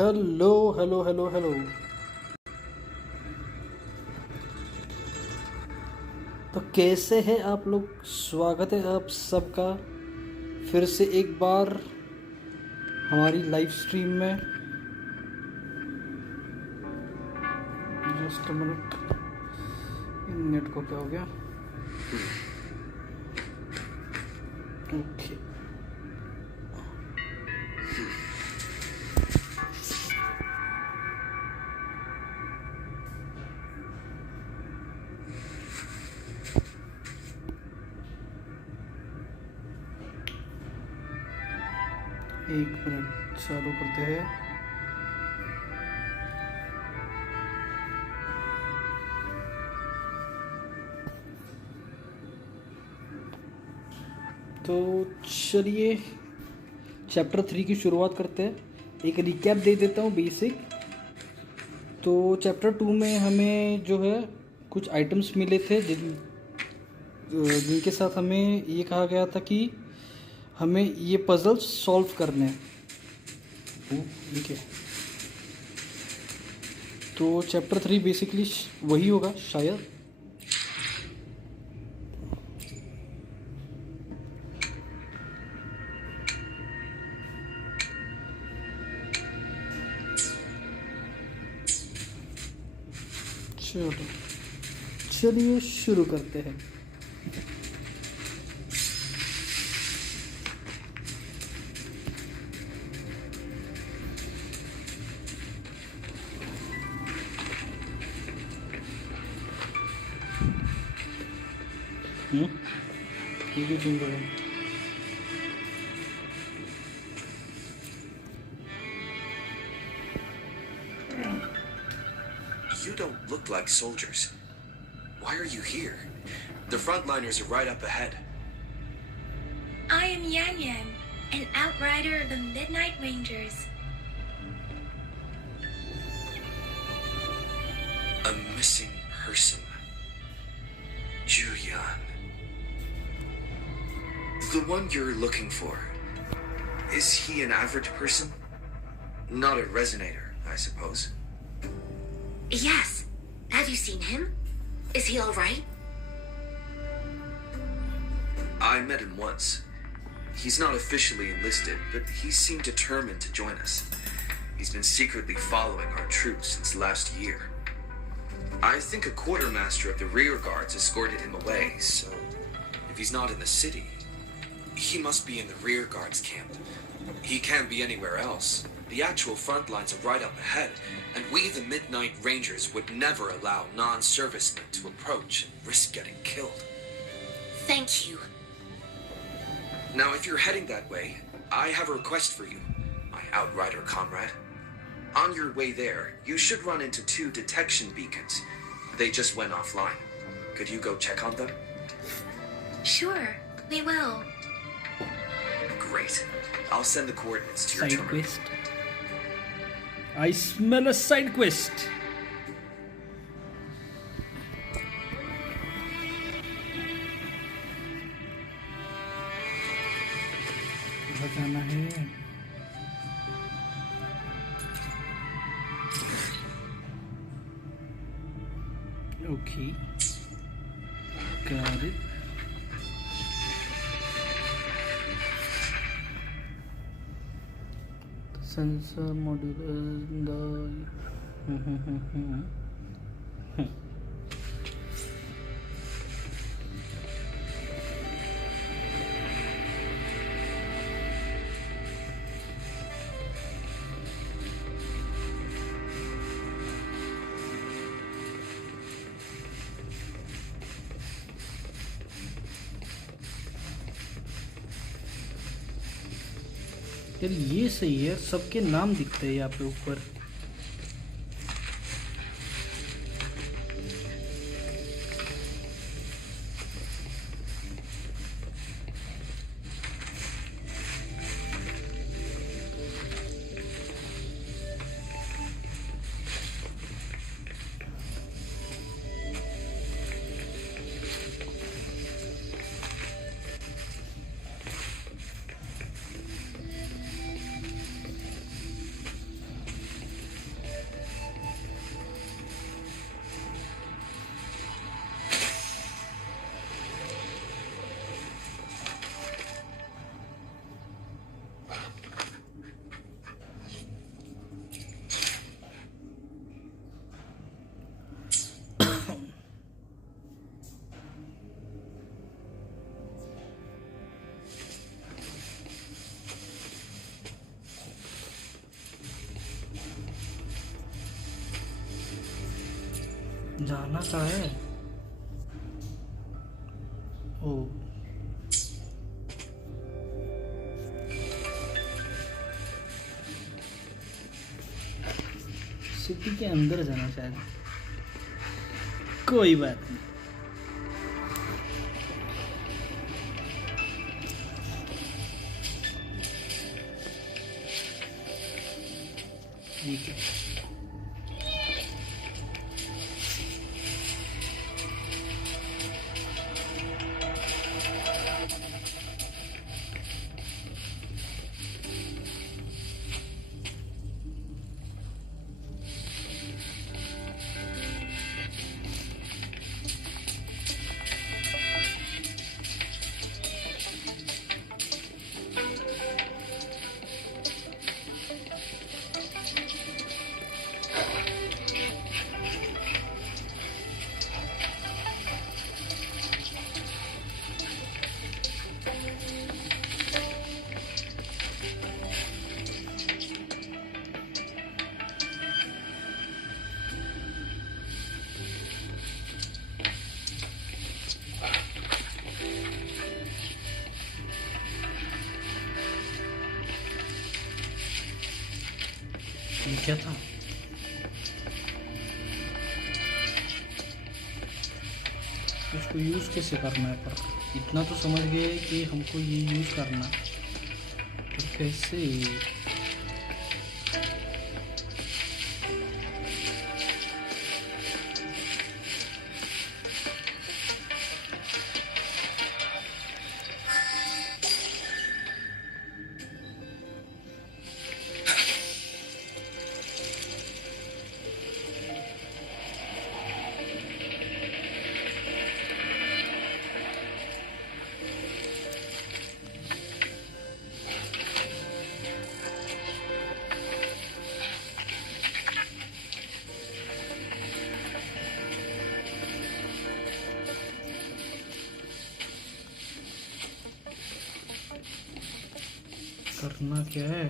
Hello hello hello hello. तो कैसे हैं आप लोग? स्वागत है आप सबका फिर से एक बार हमारी लाइव स्ट्रीम में। जस्ट मिनट, नेट को क्या हो गया? ओके। एक मिनट, चालू करते हैं। तो चलिए चैप्टर 3 की शुरुआत करते हैं। एक रिकैप दे देता हूँ बेसिक। तो चैप्टर 2 में हमें जो है कुछ आइटम्स मिले थे जिनके साथ हमें ये कहा गया था कि हमें ये पजल्स सॉल्व करने हैं। ठीक है, तो चैप्टर 3 बेसिकली वही होगा शायद। चलो चलिए शुरू करते हैं। ये सुन रहे हैं? You don't look like soldiers. Why are you here? The frontliners are right up ahead. I am Yan Yan, an outrider of the Midnight Rangers. A missing person. Julian. The one you're looking for. Is he an average person? Not a resonator, I suppose. Yes. Have you seen him? Is he all right? I met him once. He's not officially enlisted, but he seemed determined to join us. He's been secretly following our troops since last year. I think a quartermaster of the rear guards escorted him away, so if he's not in the city, he must be in the rear guards camp. He can't be anywhere else. The actual front lines are right up ahead, and we, the Midnight Rangers, would never allow non-servicemen to approach and risk getting killed. Thank you. Now, if you're heading that way, I have a request for you, my outrider comrade. On your way there, you should run into 2 detection beacons. They just went offline. Could you go check on them? Sure, we will. Great. I'll send the coordinates to your Side terminal. quest. I smell a side quest. कहाँ जाना है? Okay, got it. Sensor module in the यार ये सही है, सबके नाम दिखते हैं यहाँ पे ऊपर। जाना कहाँ है? ओ सिटी के अंदर जाना शायद, कोई बात नहीं। ठीक है, ये क्या था? इसको यूज़ कैसे करना है? पर इतना तो समझ गए कि हमको ये यूज़ करना, तो कैसे? करना क्या है?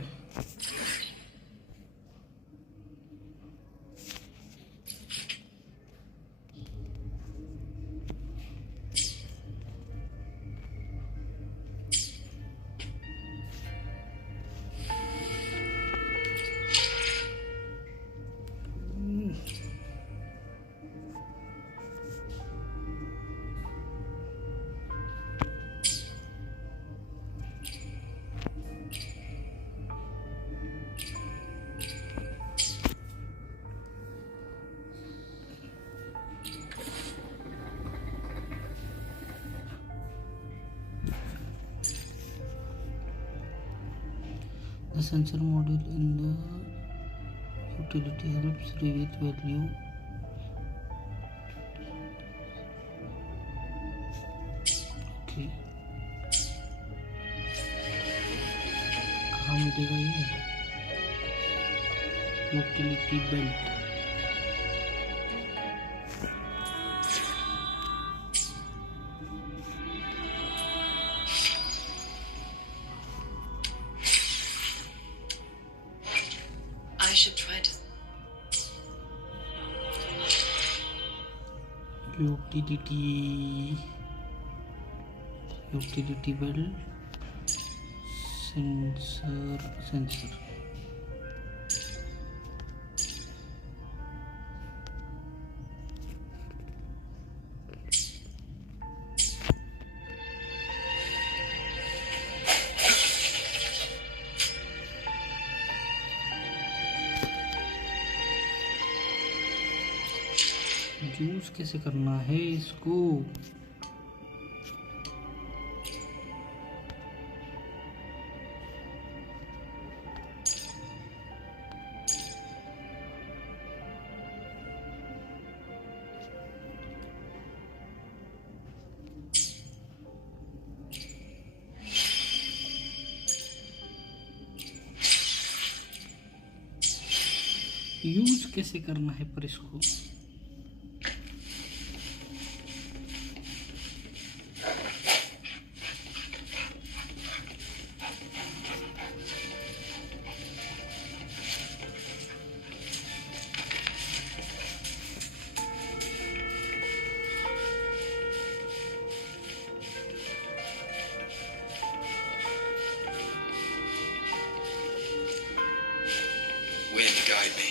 The sensor module in the utility helps reveal value. Okay. कहाँ मिलेगा ये? Utility belt. I should try to. Utility belt, sensor. Use कैसे करना है इसको? यूज कैसे करना है पर इसको? guide me.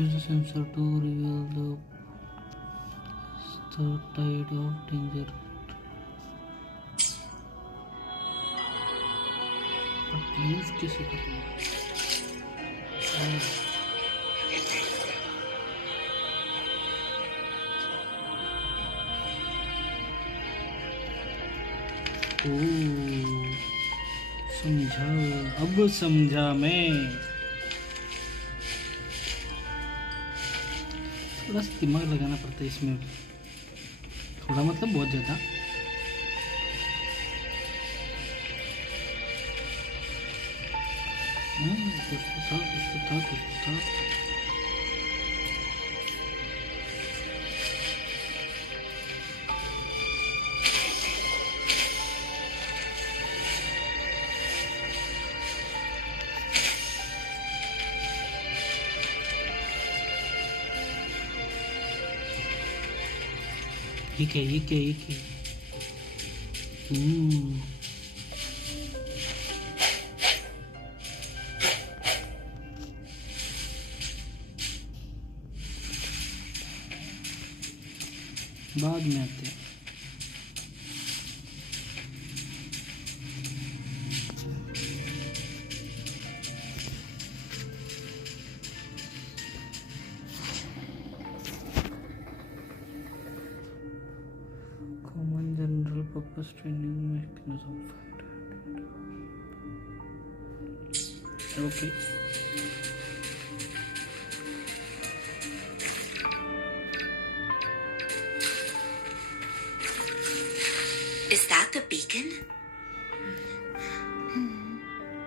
Use the sensor to reveal the tide of danger. But use कैसे करूँगा? ओह, समझा, अब समझा मैं। थोड़ा सा दिमाग लगाना पड़ता है इसमें, थोड़ा मतलब बहुत ज़्यादा। कुछ तो था। ये क्या? बाद में आते हैं। Common general purpose training mechanism. Okay. Is that the beacon?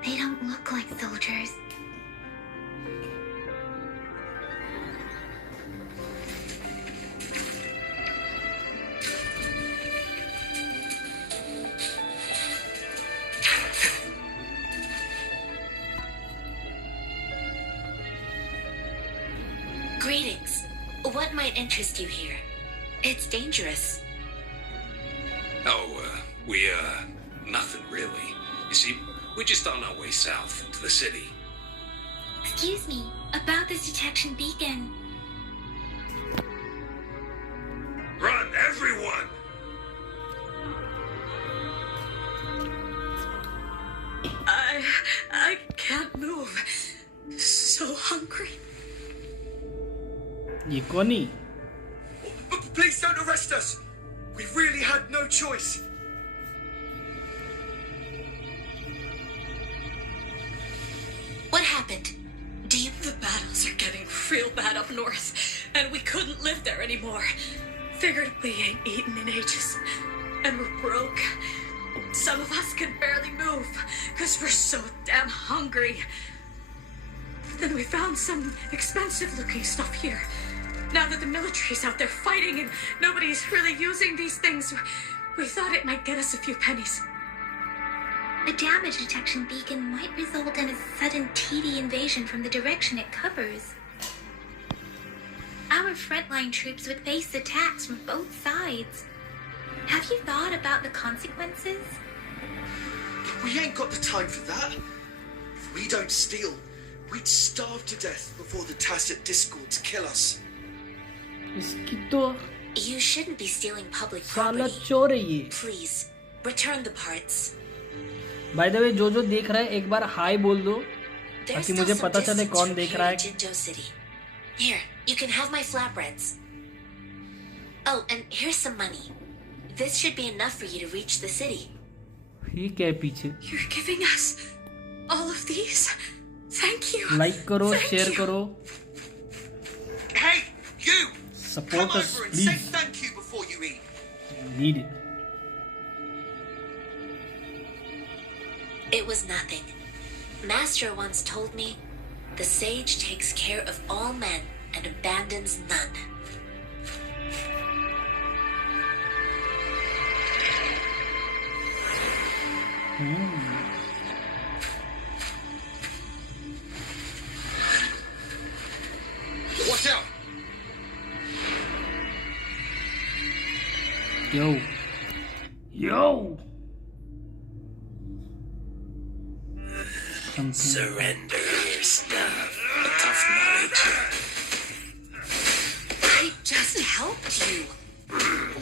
They don't look like soldiers. Greetings. What might interest you here? It's dangerous. Nothing really. You see, we're just on our way south to the city. Excuse me, about this detection beacon. Run, everyone! I can't move. So hungry. ये कौन ही? Please don't arrest us! We really had no choice. What happened? The battles are getting real bad up north, and we couldn't live there anymore. Figured we ain't eaten in ages, and we're broke. Some of us can barely move, because we're so damn hungry. Then we found some expensive-looking stuff here. Now that the military's out there fighting and nobody's really using these things, we thought it might get us a few pennies. A damage detection beacon might result in a sudden TD invasion from the direction it covers. Our frontline troops would face attacks from both sides. Have you thought about the consequences? We ain't got the time for that. If we don't steal, we'd starve to death before the tacit discords kill us. इसकी तो You shouldn't be stealing public साला property. चोर है ये। Please, return the parts. By the way जो देख रहा है एक बार हाय बोल दो There's ताकि still मुझे some पता चले distance कौन from देख here रहा to है। Jinzhou City. Here, you can have my flatbreads. Oh, and here's some money. This should be enough for you to reach the city. ये क्या है पीछे? You're giving us all of these? Thank you. Like करो, Thank share you. करो, Hey, you! Support Come us over and say please. thank you before you eat. Need it. It was nothing. Master once told me, the sage takes care of all men and abandons none. Watch out! Yo. Yo. Something. Surrender your stuff. A tough knowledge. I just helped you.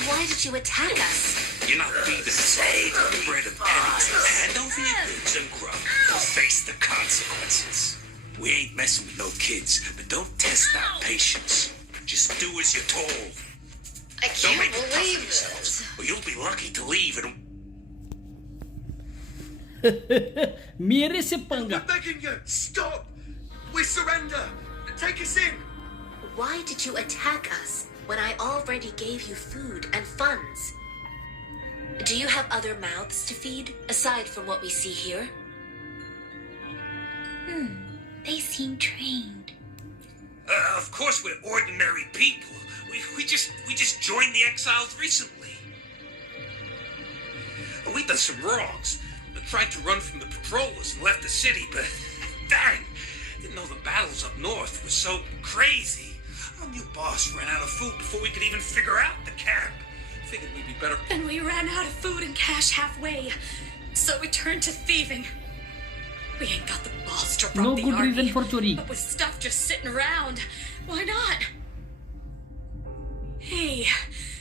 Why did you attack us? You're not feeding the sage the bread of pennies. Hand over your goods and grub. Face the consequences. We ain't messing with no kids, but don't test our patience. Just do as you're told. I Don't can't make it tough on believe yourselves, this. or you'll be lucky to leave and... मेरे से पंगा. We're begging you, stop! We surrender! Take us in! Why did you attack us when I already gave you food and funds? Do you have other mouths to feed aside from what we see here? They seem trained. Of course we're ordinary people. We just joined the exiles recently. We done some wrongs. We tried to run from the patrollers and left the city, but dang, didn't know the battles up north were so crazy. Our new boss ran out of food before we could even figure out the camp. Figured we'd be better. And we ran out of food and cash halfway, so we turned to thieving. We ain't got the balls to rob No the good army, reason for chori. but with stuff just sitting around, why not? Hey,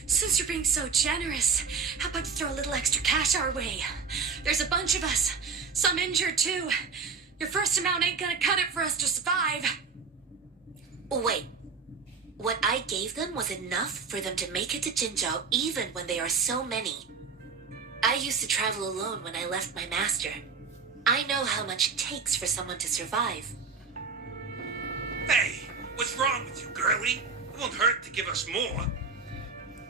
since you're being so generous, how about you throw a little extra cash our way? There's a bunch of us, some injured too. Your first amount ain't gonna cut it for us to survive. Wait. What I gave them was enough for them to make it to Jinzhou even when they are so many. I used to travel alone when I left my master. I know how much it takes for someone to survive. Hey, what's wrong with you, girlie? It won't hurt to give us more.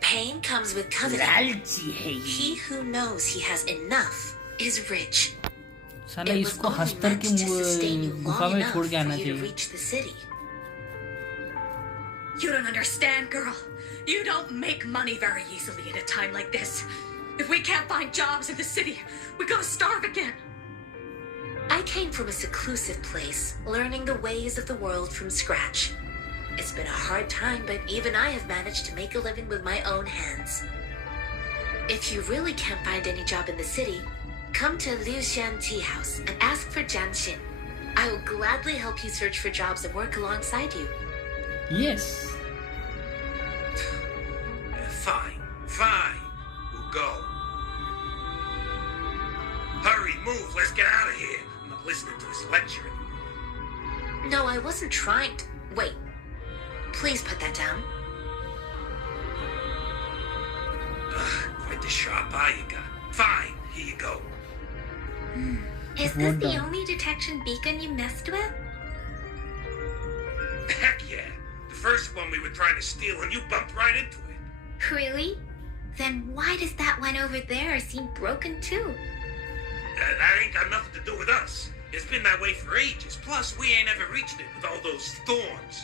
Pain comes with coveting. लालची है ये. He who knows he has enough is rich. साला It was इसको only Hastar meant के to sustain you गुफा long में enough छोड़ के for आना you to चाहिए. reach the city. You don't understand, girl. You don't make money very easily at a time like this. If we can't find jobs in the city, we're gonna starve again. I came from a seclusive place, learning the ways of the world from scratch. It's been a hard time, but even I have managed to make a living with my own hands. If you really can't find any job in the city, come to Liu Xian Tea House and ask for Jian Xin. I will gladly help you search for jobs and work alongside you. Yes. Fine. We'll go. Hurry, move, let's get out of here. I'm not listening to this lecture anymore. No, I wasn't trying to. Wait. Please put that down. Quite the sharp eye you got. Fine, here you go. Is Well this the done. only detection beacon you messed with? Heck yeah. The first one we were trying to steal and you bumped right into it. Really? Then why does that one over there seem broken too? That ain't got nothing to do with us. It's been that way for ages. Plus, we ain't ever reached it with all those thorns.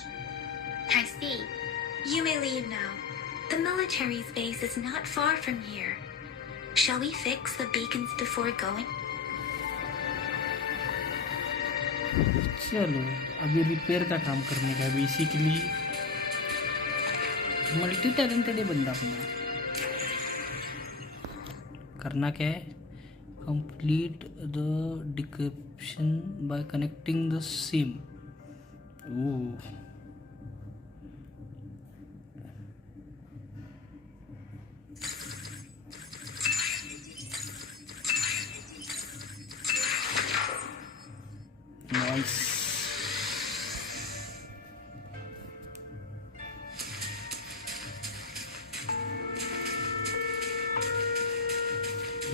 I see. You may leave now. The military's base is not far from here. Shall we fix the beacons before going? चलो अभी repair का काम करने का basically multi talented है बंदा अपना. करना क्या है? Complete the decryption bye connecting the SIM. Oh nice.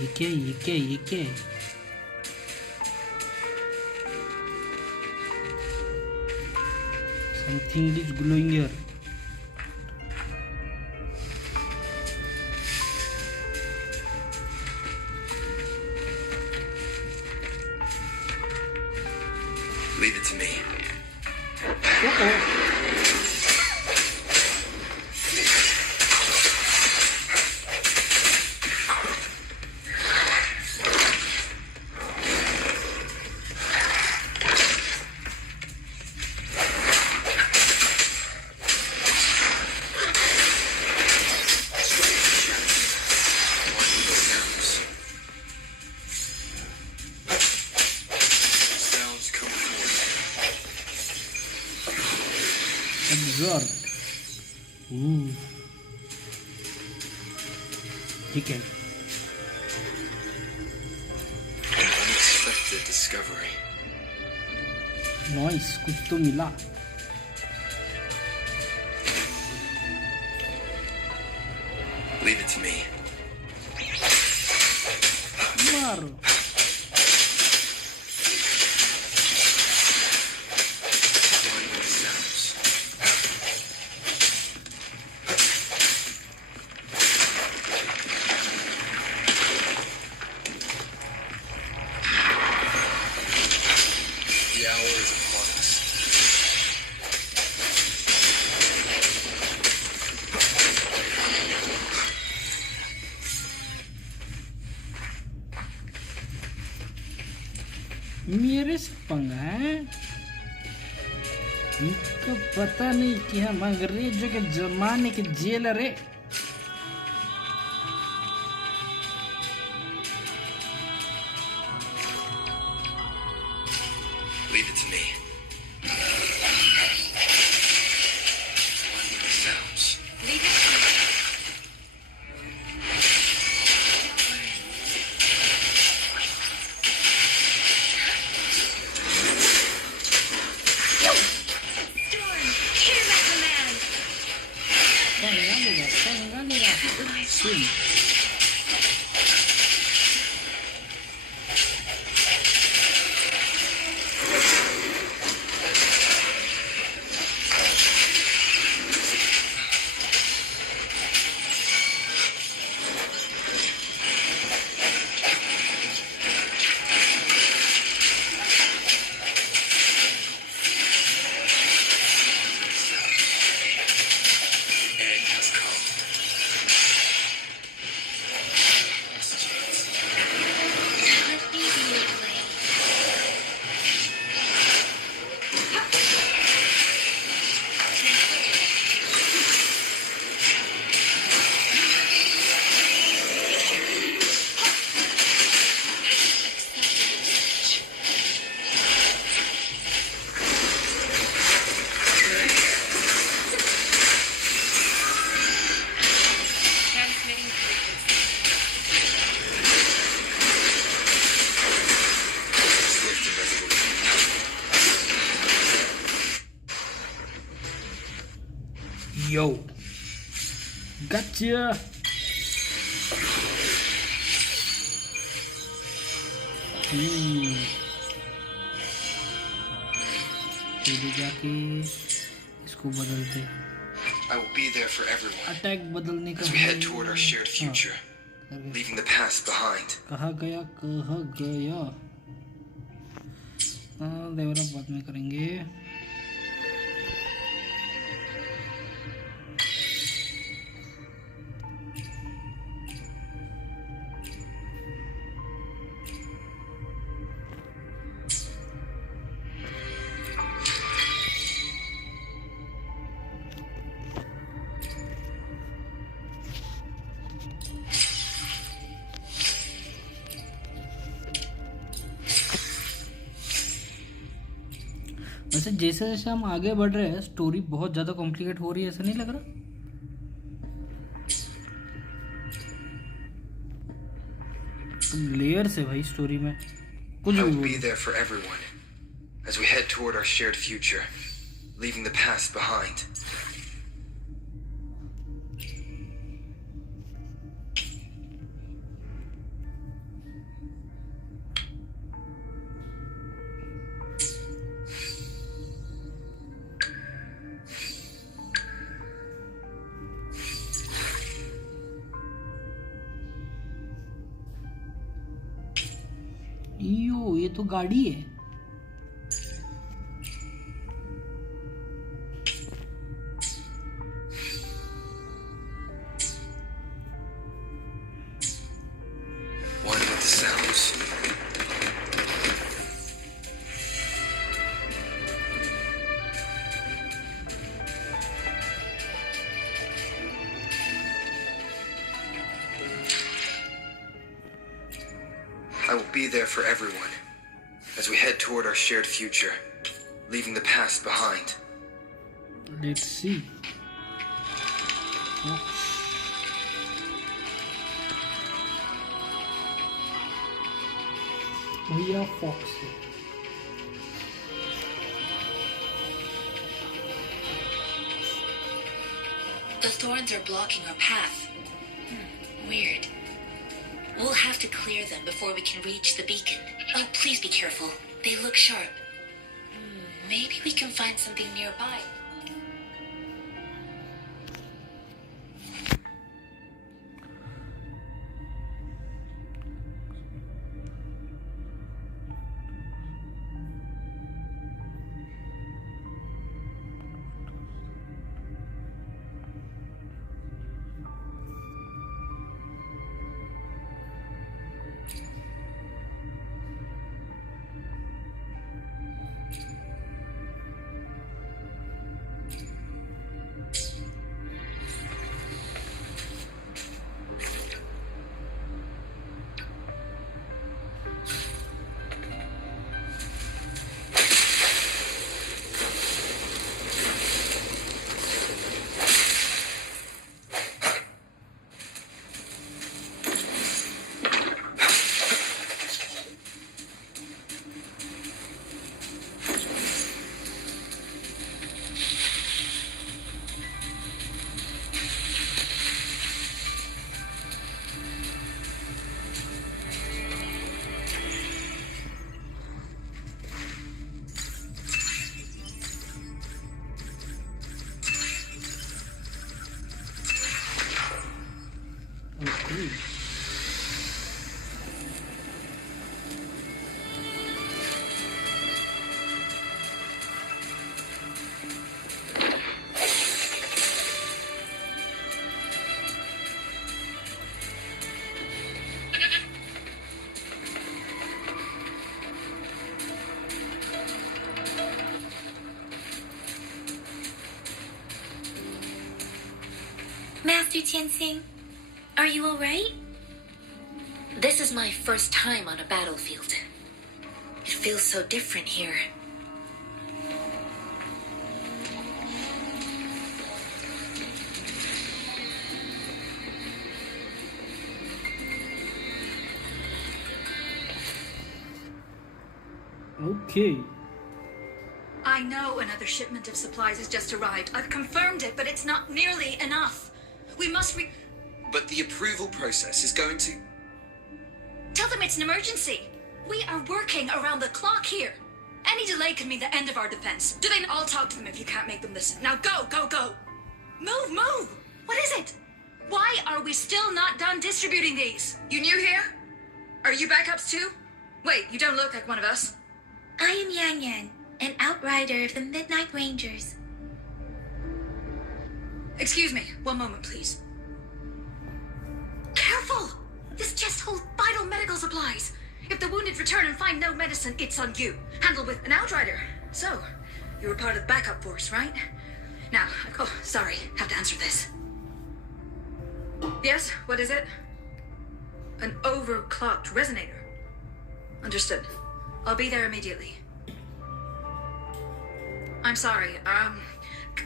ये क्या something is glowing here. Leave it to me. Sounds come forth. Absorb. ठीक है. An unexpected discovery. Nice, कुछ तो मिला. Leave it to me. मारो. Sounds. The hour is upon us. मेरे से पंगा है. इनको पता नहीं कि हम अंग्रेजों के जमाने के जेलर है. Leave it to me. Sounds. Leave it to me. Storm, hear my command. Swim. End has come. Let me be your blade. Transmitting frequency. Swift and resolute. Yo. Gotcha. फिर जाके इसको बदलते. I will be there for everyone attack बदलने का. as we head toward our shared future, leaving the past behind. कहा गया. Develop बाद में करेंगे. वैसे जैसे जैसे हम आगे बढ़ रहे हैं स्टोरी बहुत ज़्यादा कॉम्प्लिकेट हो रही है, ऐसा नहीं लग रहा? लेयर्स है भाई स्टोरी में, कुछ I भी will be बोलो. there for everyone as we head toward our shared future, leaving the past behind. यो ये तो गाड़ी है. use. I will be there for everyone as we head toward our shared future, leaving the past behind. Let's see. We are Foxy. The thorns are blocking our path. Weird. We'll have to clear them before we can reach the beacon. Oh, please be careful. They look sharp. Maybe we can find something nearby. Okay. Master Tianxing, are you alright? This is my first time on a battlefield. It feels so different here. Okay. I know another shipment of supplies has just arrived. I've confirmed it, but it's not nearly enough. We must But the approval process is going to... Tell them it's an emergency. We are working around the clock here. Any delay could mean the end of our defense. Do they? I'll talk to them if you can't make them listen. Now go, go, go. Move, move. What is it? Why are we still not done distributing these? You new here? Are you backups too? Wait, you don't look like one of us. I am Yang Yan, an outrider of the Midnight Rangers. Excuse me, one moment, please. Careful! This chest holds vital medical supplies. If the wounded return and find no medicine, it's on you. Handle with an outrider. So, you were part of the backup force, right? Now, oh, sorry, have to answer this. Yes, what is it? An overclocked resonator. Understood. I'll be there immediately. I'm sorry,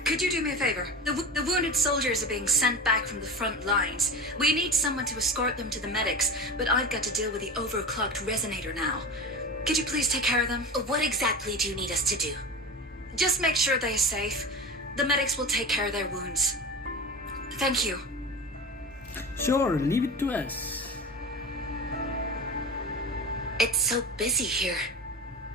could you do me a favor? The wounded soldiers are being sent back from the front lines. We need someone to escort them to the medics, but I've got to deal with the overclocked resonator now. Could you please take care of them? What exactly do you need us to do? Just make sure they're safe. The medics will take care of their wounds. Thank you. Sure, leave it to us. It's so busy here.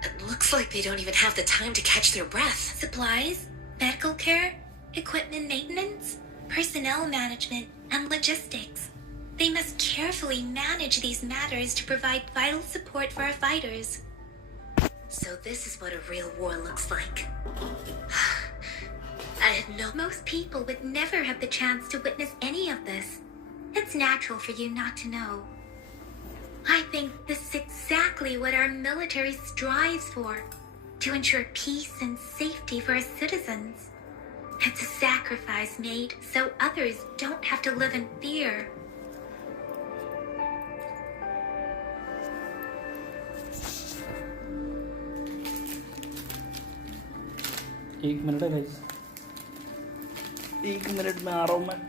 It looks like they don't even have the time to catch their breath. Supplies, medical care, equipment maintenance, personnel management, and logistics. They must carefully manage these matters to provide vital support for our fighters. So this is what a real war looks like. I had no... Most people would never have the chance to witness any of this. It's natural for you not to know. I think this is exactly what our military strives for, to ensure peace and safety for its citizens. It's a sacrifice made so others don't have to live in fear. एक minute है guys, 1 minute में आ रहा हूँ मैं।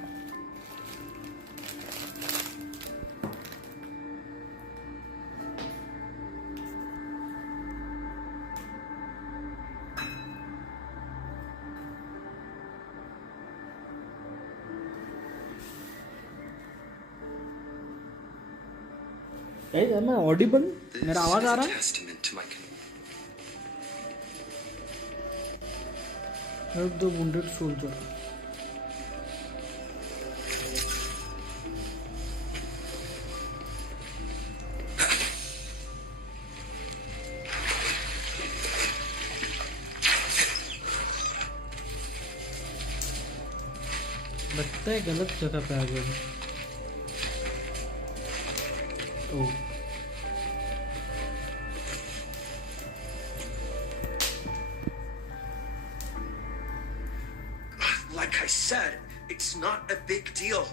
मैं Audible, मेरा आवाज आ रहा है? Help the wounded soldier. लगता है गलत जगह पे आ गया। ओह, Like I said, it's not a big deal.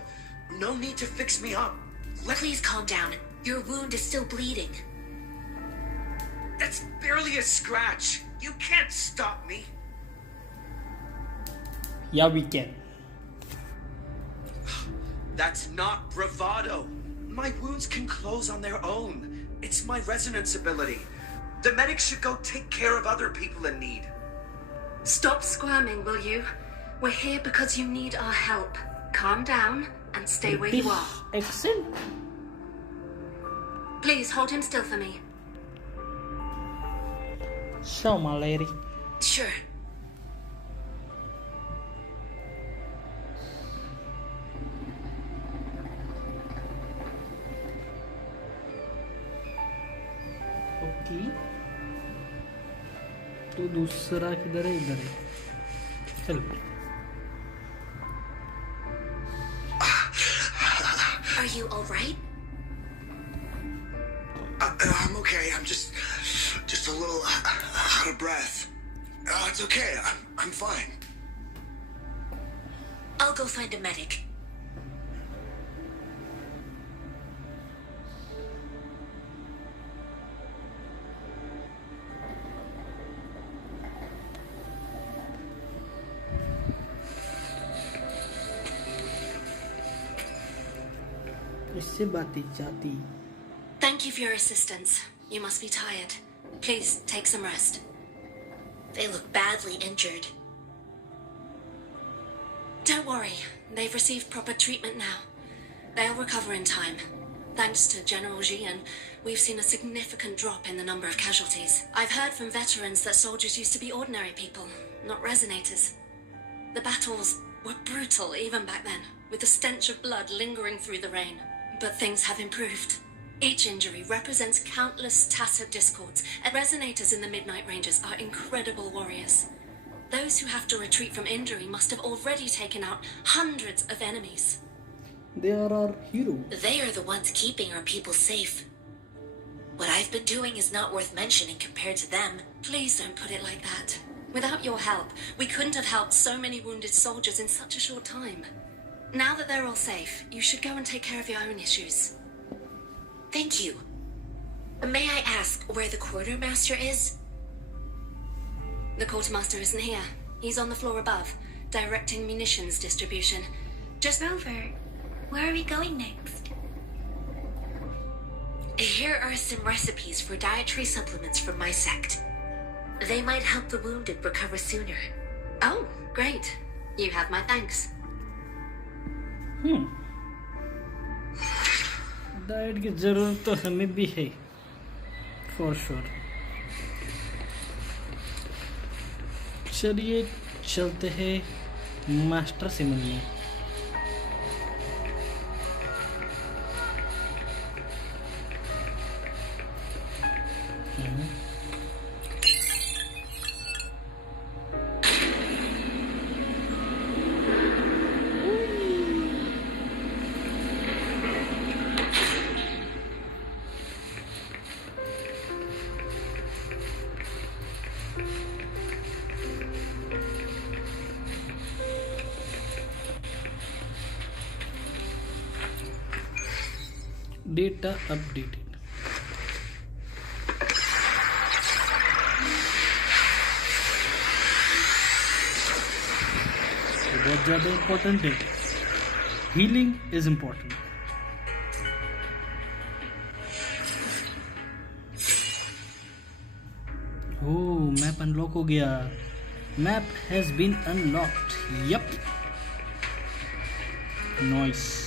No need to fix me up. Please calm down. Your wound is still bleeding. That's barely a scratch. You can't stop me. yeah, we can. That's not bravado. My wounds can close on their own. It's my resonance ability. The medics should go take care of other people in need. Stop squirming, will you? We're here because you need our help. Calm down and stay where you are. Accent. Please hold him still for me. Show my lady. Sure. Okay, तो दूसरा किधर है? इधर है। चल, Are you all right? I'm okay. I'm just a little out of breath. It's okay. I'm fine. I'll go find a medic. इससे बातें जाती। Thank you for your assistance. You must be tired. Please take some rest. They look badly injured. Don't worry. They've received proper treatment now. They'll recover in time. Thanks to General Jian, we've seen a significant drop in the number of casualties. I've heard from veterans that soldiers used to be ordinary people, not resonators. The battles were brutal even back then, with the stench of blood lingering through the rain. But things have improved. Each injury represents countless tacit discords, and resonators in the Midnight Rangers are incredible warriors. Those who have to retreat from injury must have already taken out hundreds of enemies. They are our hero. They are the ones keeping our people safe. What I've been doing is not worth mentioning compared to them. Please don't put it like that. Without your help, we couldn't have helped so many wounded soldiers in such a short time. Now that they're all safe, you should go and take care of your own issues. Thank you. May I ask where the quartermaster is? The quartermaster isn't here. He's on the floor above, directing munitions distribution. Just Rover, where are we going next? Here are some recipes for dietary supplements from my sect. They might help the wounded recover sooner. Oh, great. You have my thanks. Diet की जरूरत तो हमें भी है, for sure. चलिए चलते हैं master से मिलने। Data updated. बहुत ज़्यादा इम्पोर्टेंट है. Healing is important. Oh, map unlock हो गया. Map has been unlocked. Yup. Nice.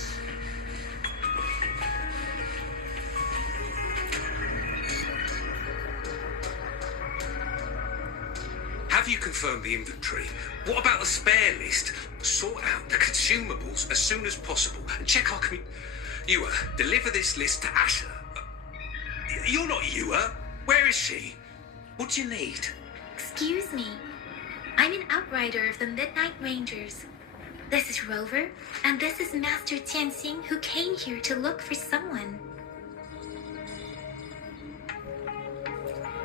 Have you confirmed the inventory? What about the spare list? Sort out the consumables as soon as possible and check our Ewa, deliver this list to Asher. You're not Ewa. Where is she? What do you need? Excuse me. I'm an outrider of the Midnight Rangers. This is Rover, and this is Master Tianxing, who came here to look for someone.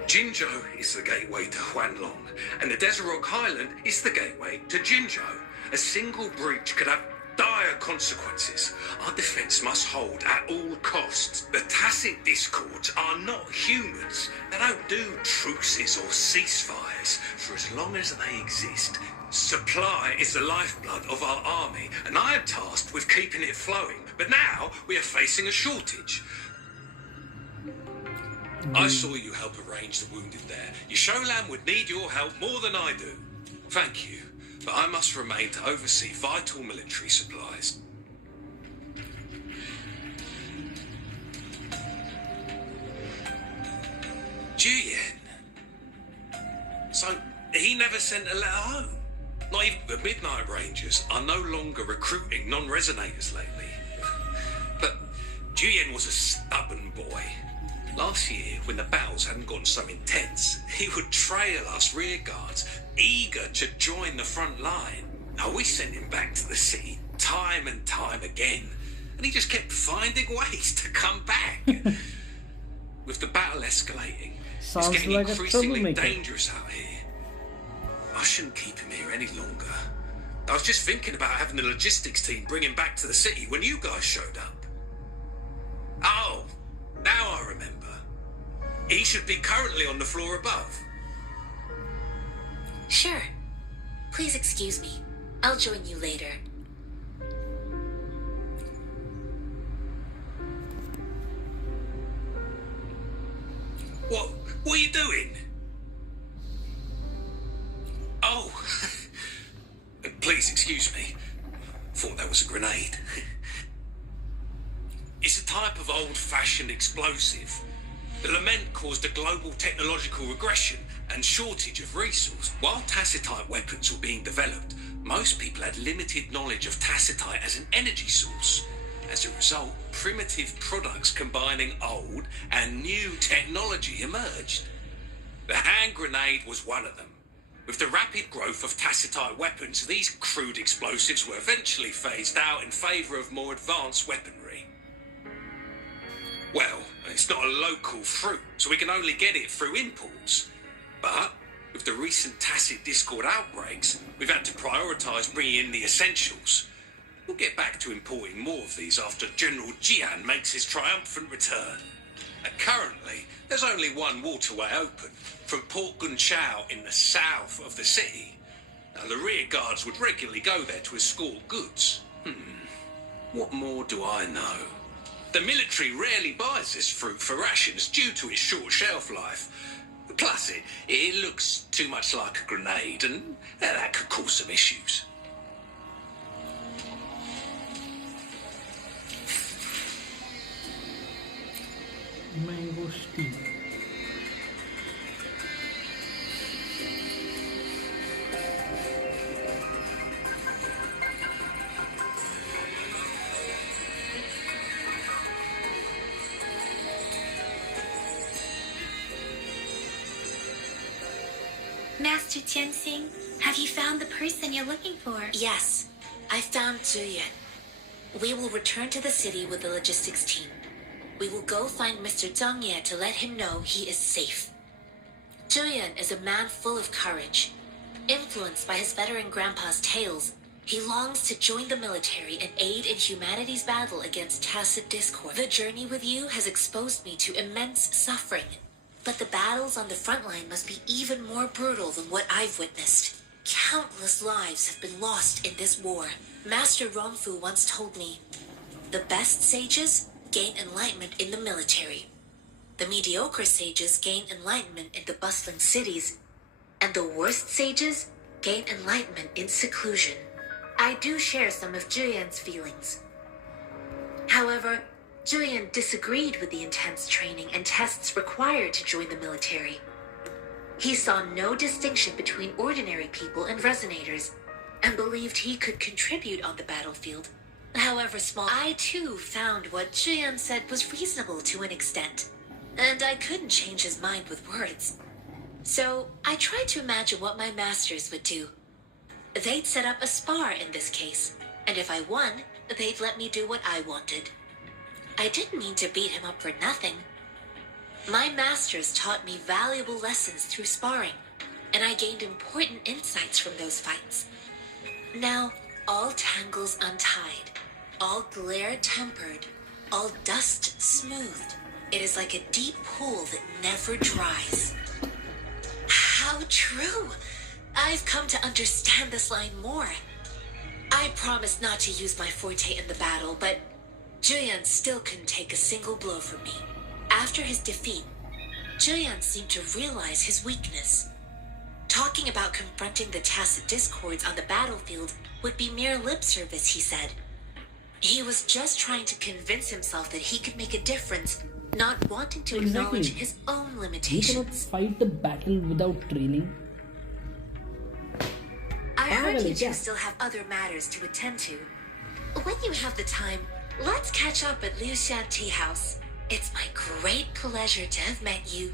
Jinzhou is the gateway to Huanlong, and the Desert Highland is the gateway to Jinzhou. A single breach could have dire consequences. Our defense must hold at all costs. The tacit discords are not humans. They don't do truces or ceasefires for as long as they exist. Supply is the lifeblood of our army, and I am tasked with keeping it flowing. But now we are facing a shortage. I saw you help arrange the wounded there. Yasholan would need your help more than I do. Thank you, but I must remain to oversee vital military supplies. Juyen. So, he never sent a letter home? Not even the Midnight Rangers are no longer recruiting non-resonators lately. But Juyen was a stubborn boy. Last year, when the battles hadn't gone so intense, he would trail us rearguards, eager to join the front line. Now, we sent him back to the city time and time again, and he just kept finding ways to come back. With the battle escalating, Sounds it's getting like a increasingly troublemaker. dangerous out here. I shouldn't keep him here any longer. I was just thinking about having the logistics team bring him back to the city when you guys showed up. Oh, now I remember. He should be currently on the floor above. Sure. Please excuse me. I'll join you later. What are you doing? Oh, please excuse me. Thought that was a grenade. It's a type of old-fashioned explosive. The lament caused a global technological regression and shortage of resource. While tacitite weapons were being developed, most people had limited knowledge of tacitite as an energy source. As a result, primitive products combining old and new technology emerged. The hand grenade was one of them. With the rapid growth of tacitite weapons, these crude explosives were eventually phased out in favour of more advanced weaponry. Well, it's not a local fruit, so we can only get it through imports. But with the recent tacit discord outbreaks, we've had to prioritise bringing in the essentials. We'll get back to importing more of these after General Jian makes his triumphant return. And currently, there's only one waterway open, from Port Gunchao in the south of the city. Now, the rear guards would regularly go there to escort goods. What more do I know? The military rarely buys this fruit for rations due to its short shelf life. Plus, it looks too much like a grenade, and that could cause some issues. Mangosteen. Master Tianxing, have you found the person you're looking for? Yes, I found Julian. We will return to the city with the logistics team. We will go find Mr. Zhang Ye to let him know he is safe. Julian is a man full of courage. Influenced by his veteran grandpa's tales, He longs to join the military and aid in humanity's battle against tacit discord. The journey with you has exposed me to immense suffering, but the battles on the front line must be even more brutal than what I've witnessed. Countless lives have been lost in this war. Master Rongfu once told me, the best sages gain enlightenment in the military. The mediocre sages gain enlightenment in the bustling cities, and the worst sages gain enlightenment in seclusion. I do share some of Julian's feelings. However, Julian disagreed with the intense training and tests required to join the military. He saw no distinction between ordinary people and resonators, and believed he could contribute on the battlefield, however small. I too found what Julian said was reasonable to an extent, and I couldn't change his mind with words. So I tried to imagine what my masters would do. They'd set up a spar in this case, and if I won, they'd let me do what I wanted. I didn't mean to beat him up for nothing. My masters taught me valuable lessons through sparring, and I gained important insights from those fights. Now, all tangles untied, all glare tempered, all dust smoothed. It is like a deep pool that never dries. How true! I've come to understand this line more. I promised not to use my forte in the battle, but Julian still couldn't take a single blow from me. After his defeat, Julian seemed to realize his weakness. Talking about confronting the tacit discords on the battlefield would be mere lip service, he said. He was just trying to convince himself that he could make a difference, not wanting to acknowledge his own You limitations. cannot fight the battle without training. I heard you two still have other matters to attend to. When you have the time, let's catch up at Liu Shan Tea House. It's my great pleasure to have met you.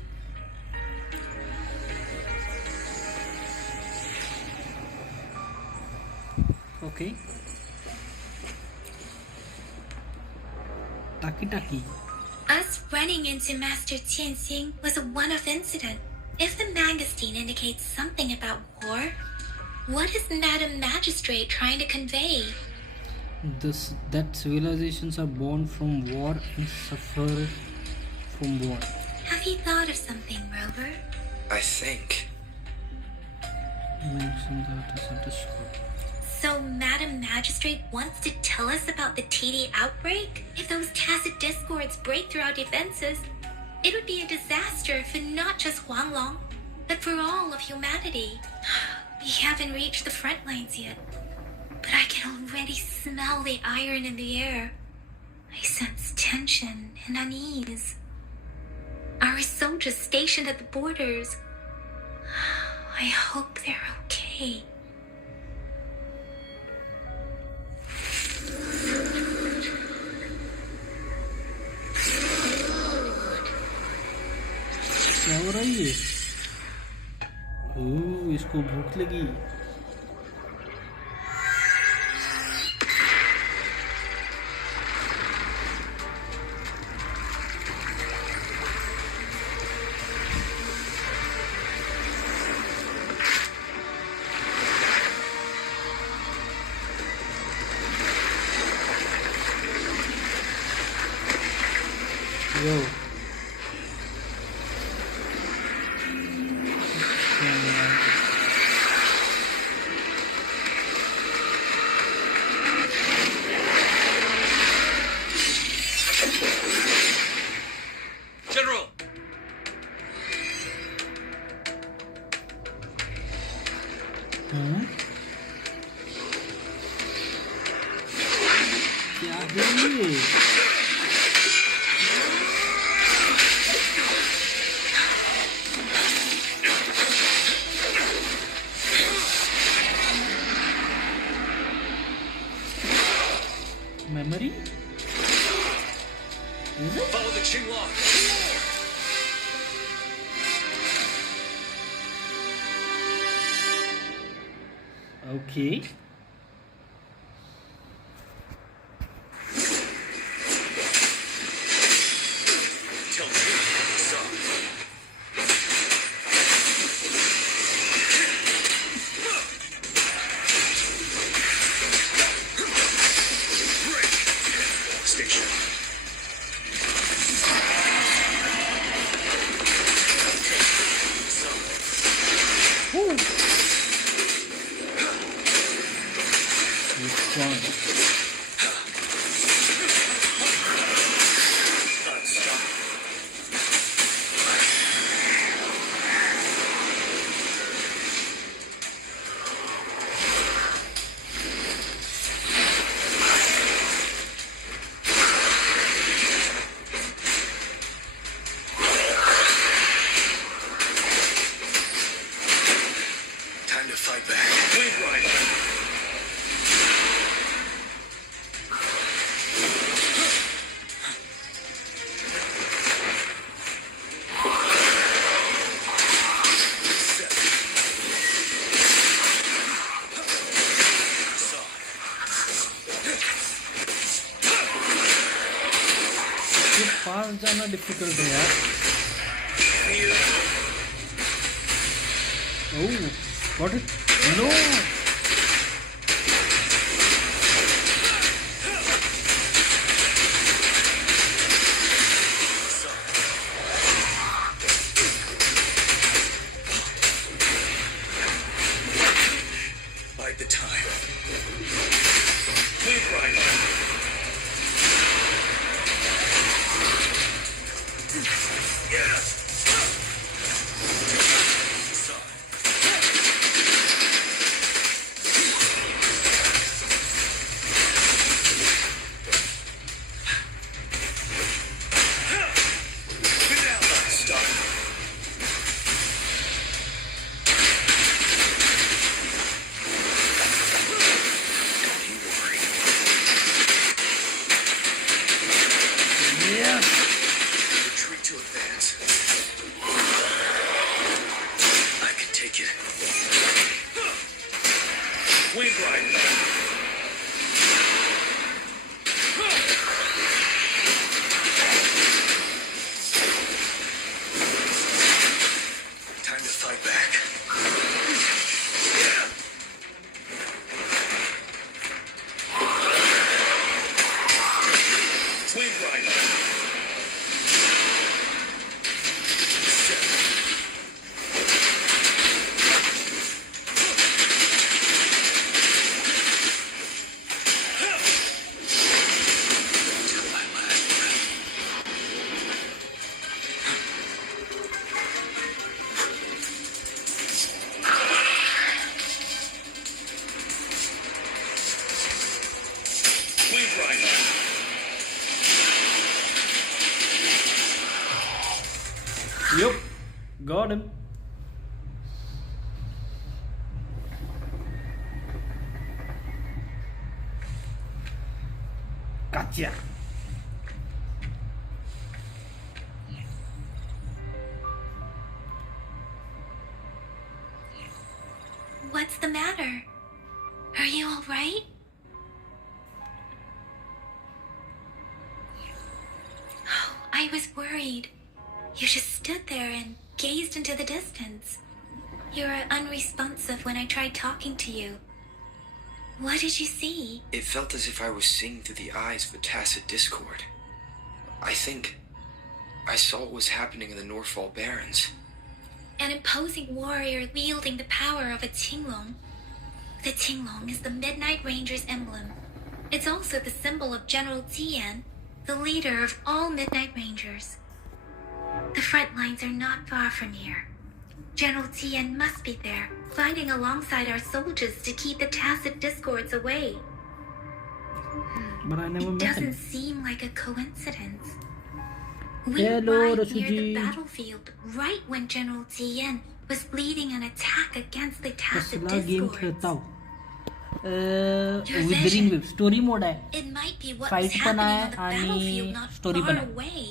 Okay. Taki. Us running into Master Tianxing was a one-off incident. If the magazine indicates something about war, what is Madam Magistrate trying to convey? That civilizations are born from war and suffer from war. Have you thought of something, Rover? I think. Mention that as a discord. So Madam Magistrate wants to tell us about the TD outbreak? If those tacit discords break through our defenses, it would be a disaster for not just Huanglong, but for all of humanity. We haven't reached the front lines yet, but I can already smell the iron in the air. I sense tension and unease. Our soldiers stationed at the borders, I hope they're okay. क्या हो रहा है ये? ओह, इसको भूख लगी. Yo. General! क्या है ये? Memory? Is it? Follow the Qinglong! Okay. Tell me what you saw. Time to fight back. Wind Rider. ये पास जाना डिफिकल्ट है यार। Oh what is no Bide the time. Wind Rider. Retreat to advance. I can take it. Wind Rider. Time to fight back. Wind Rider. Till my last breath. Wind Rider. Yup, got him. Gotcha. What's the matter? Are you all right? Oh, I was worried. You just stood there and gazed into the distance. You were unresponsive when I tried talking to you. What did you see? It felt as if I was seeing through the eyes of a tacit discord. I think I saw what was happening in the Northfall Barrens. An imposing warrior wielding the power of a Tinglong. The Tinglong is the Midnight Ranger's emblem. It's also the symbol of General Tian, the leader of all Midnight Rangers. The front lines are not far from here. General Tian must be there, fighting alongside our soldiers to keep the tacit discords away. But I never It met doesn't him. seem like a coincidence. We Hello, arrived near the Rasuji. battlefield right when General Tian was leading an attack against the tacit कसला game discords. खेळता हो? Your withering vision. Web story mode आहे. It might be what Fight was happening पण on the आहे battlefield आणि not story far पण आहे. away.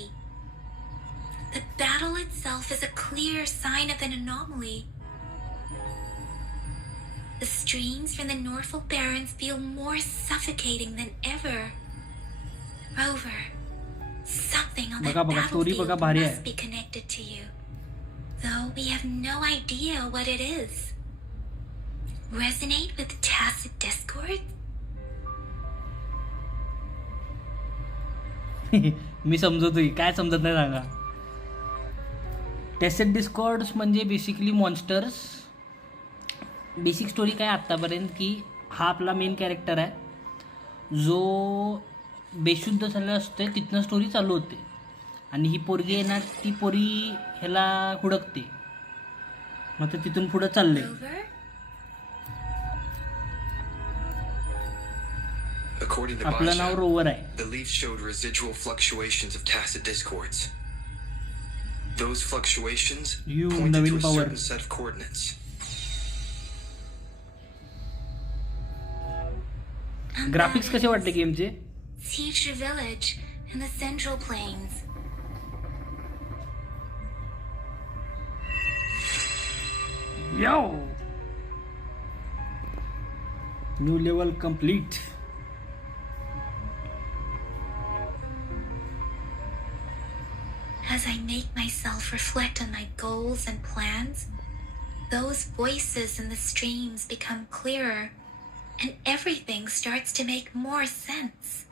The battle itself is a clear sign of an anomaly. The streams from the Northfall Barrens feel more suffocating than ever. Rover, something on that बघा, story बघा, battlefield भारी must आहे. be connected to you. Though we have no idea what it is. Resonate with tacit discord? मी समजतोय, काय समजत नाही सांगा. Tested discords म्हणजे basically monsters. Basic story काय आत्तापर्यंत की हा आपला मेन कॅरेक्टर आहे जो बेशुद्ध झालेला असते, तिथनं स्टोरी चालू होते आणि ही पोरगी येणार, ती पोरी ह्याला हुडकते, मग ते तिथून पुढं चाललंय. Rover? According to आपलं नाव Baja, रोवर आहे. the leaf showed residual fluctuations of tacit discords. Those fluctuations You pointed Naveen to a power. certain set of coordinates. And graphics that कसे is वाटले गेमचे? Teacher Village in the Central Plains. Yo! New level complete. As I make myself reflect on my goals and plans, those voices in the streams become clearer, and everything starts to make more sense.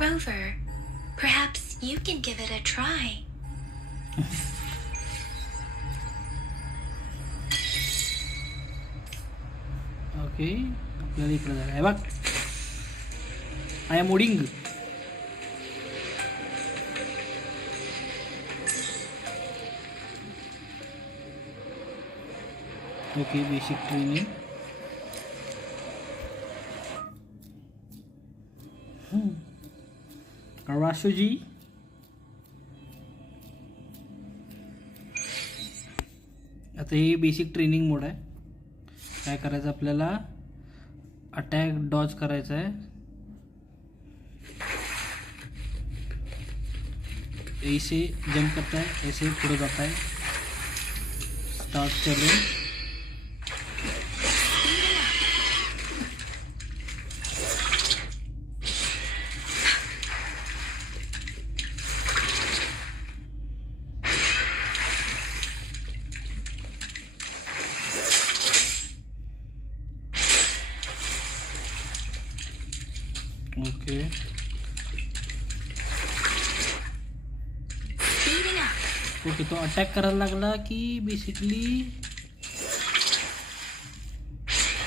Rover, perhaps you can give it a try. Okay, आपल्याला इकडे जायचं आहे बघ. I am ओडिंग. Okay, basic training. राशोजी, आता हे basic training mode आहे. काय करायचं आपल्याला, अटॅक डॉज करायचा आहे. ऐसे जंप करता है, ऐसे पुढे जाता है. Start challenge. Okay, Speeding up. Okay. तो अटॅक करायला लागला की बेसिकली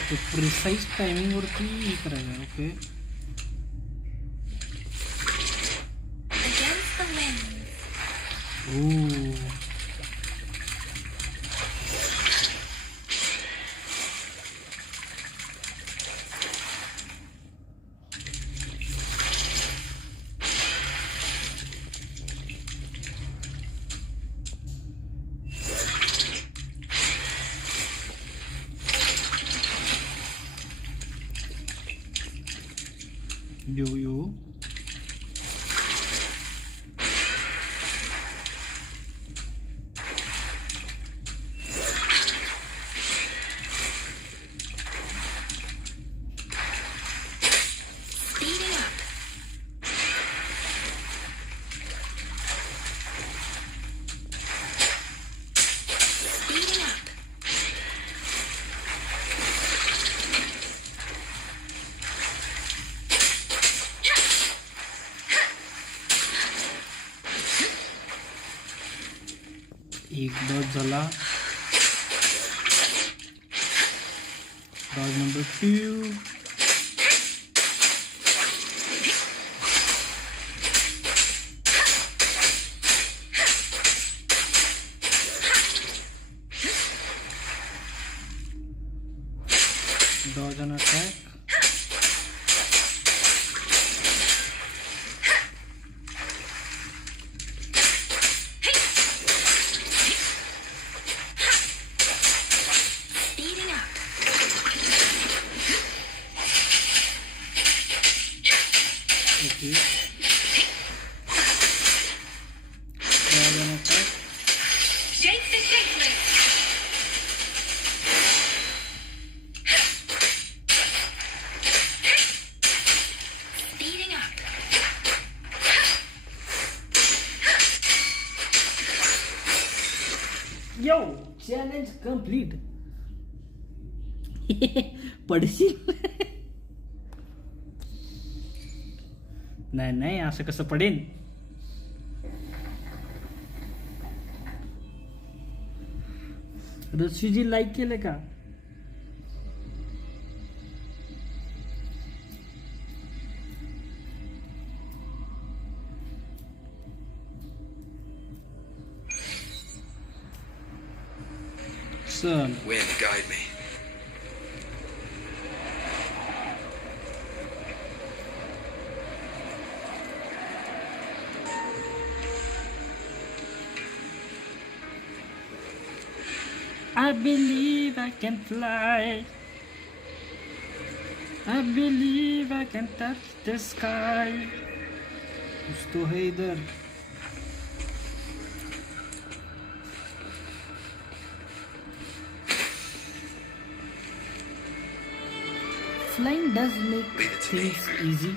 तो प्रिसाईज टायमिंगवरती हे करायचं. Okay, Against the wind. Oh yo. Speeding up. Speeding up. एक डॉज झाला. Dodge number 2. Dodge and attack. Speeding up. Okay. Dodge and attack. Shake the Diglett! Speeding up. Yo, challenge complete. पडशील. नाही नाही, असं कसं पडेन. रश्मीजी लाईक केलं का? चल. Wind, guide me. I believe I can fly. I believe I can touch the sky. कुछ तो है इधर. Flying does make Leave it to me. things easy.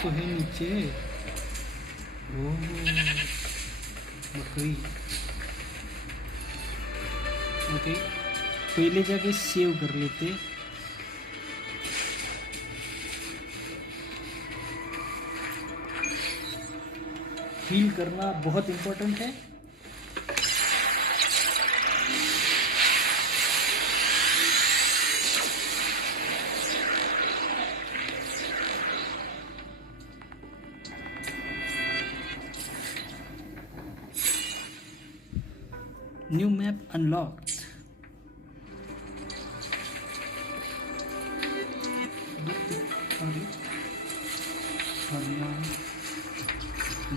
तो है नीचे. ओह, बकरी. ओके, पहले जाके सेव कर लेते. हील करना बहुत इम्पोर्टेंट है. New map unlocked.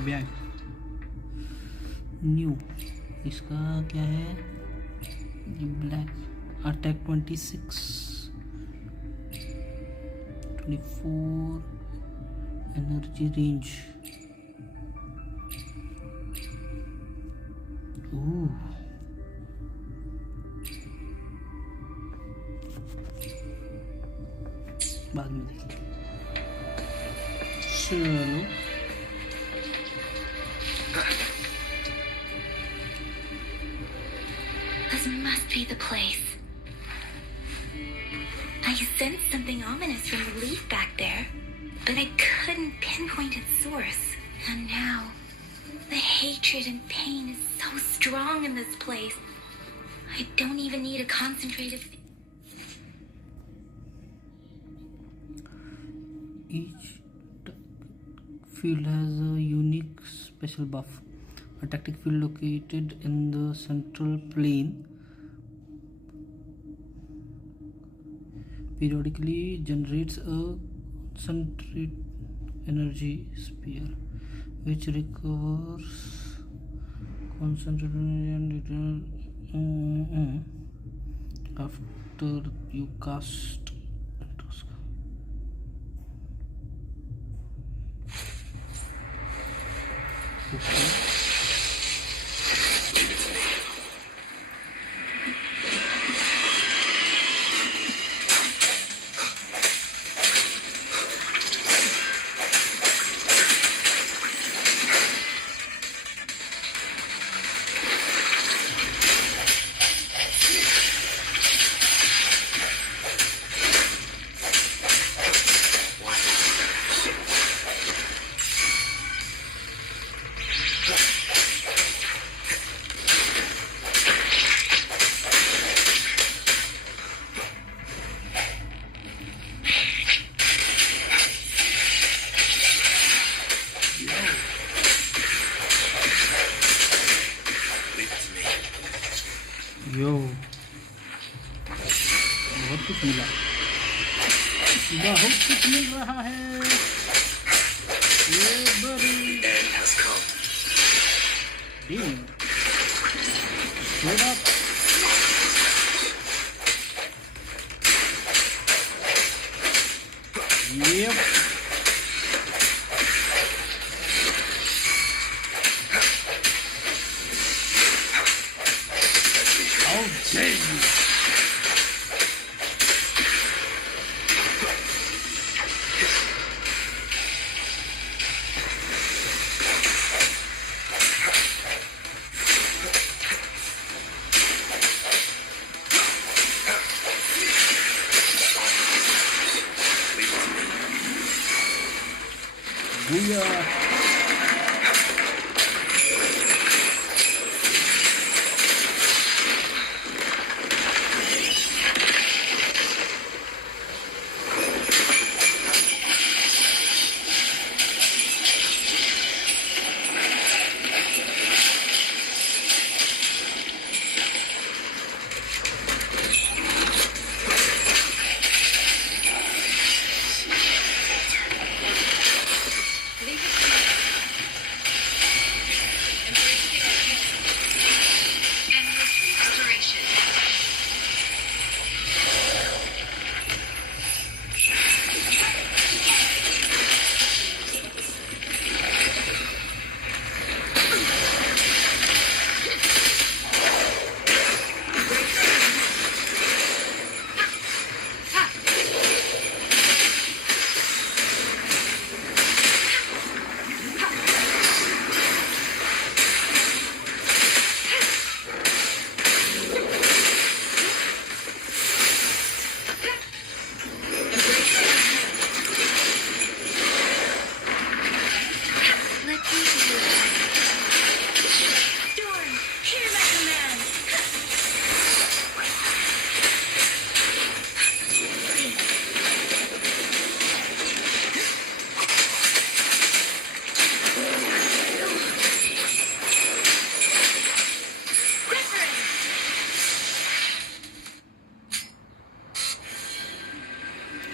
Bag new. इसका क्या है? Black attack 26, 24 energy range. Oh, बाद में देखेंगे. चलो. This must be the place. I sensed something ominous from the leaf back there, but I couldn't pinpoint its source. And now, the hatred and pain is so strong in this place. I don't even need a concentrated... Each field has a unique special buff. A tactic field located in the central plane periodically generates a concentrated energy sphere which recovers concentrated energy and after you cast into sky. Okay. यो बहुत कुछ मिला, बहुत कुछ मिल रहा है. ये बड़ी End has come. Deal. Straight up. Yep. How dare you? भैया।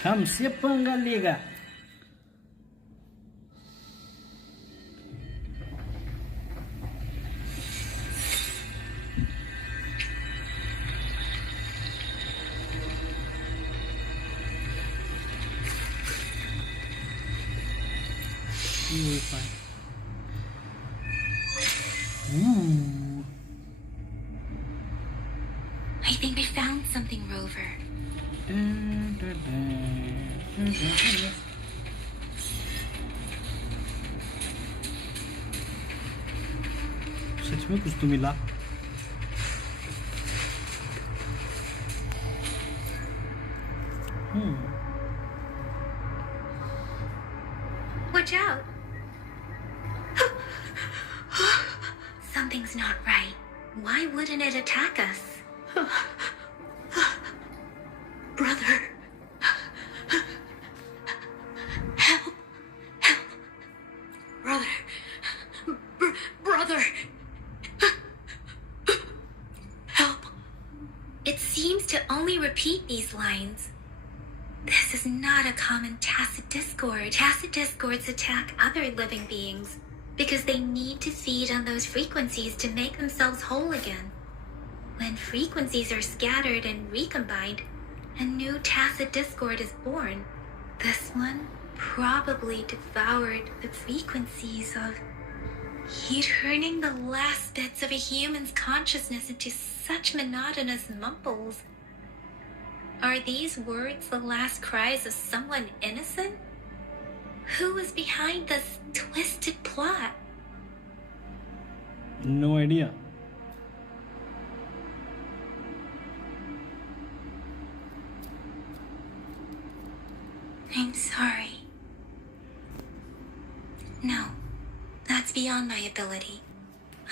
हमसे पंगा लेगा। I think I found something, Rover. सच में कुछ तो मिला। Watch out! Something's not right. Why wouldn't it attack us? Brother. Help. Help. Brother. Brother. Help. It seems to only repeat these lines. This is not a common tacit discord. Tacit discords attack other living beings because they need to feed on those frequencies to make themselves whole again. When frequencies are scattered and recombined, a new tacit discord is born. This one probably devoured the frequencies of turning the last bits of a human's consciousness into such monotonous mumbles. Are these words the last cries of someone innocent? Who is behind this twisted plot? No idea. I'm sorry. No, that's beyond my ability.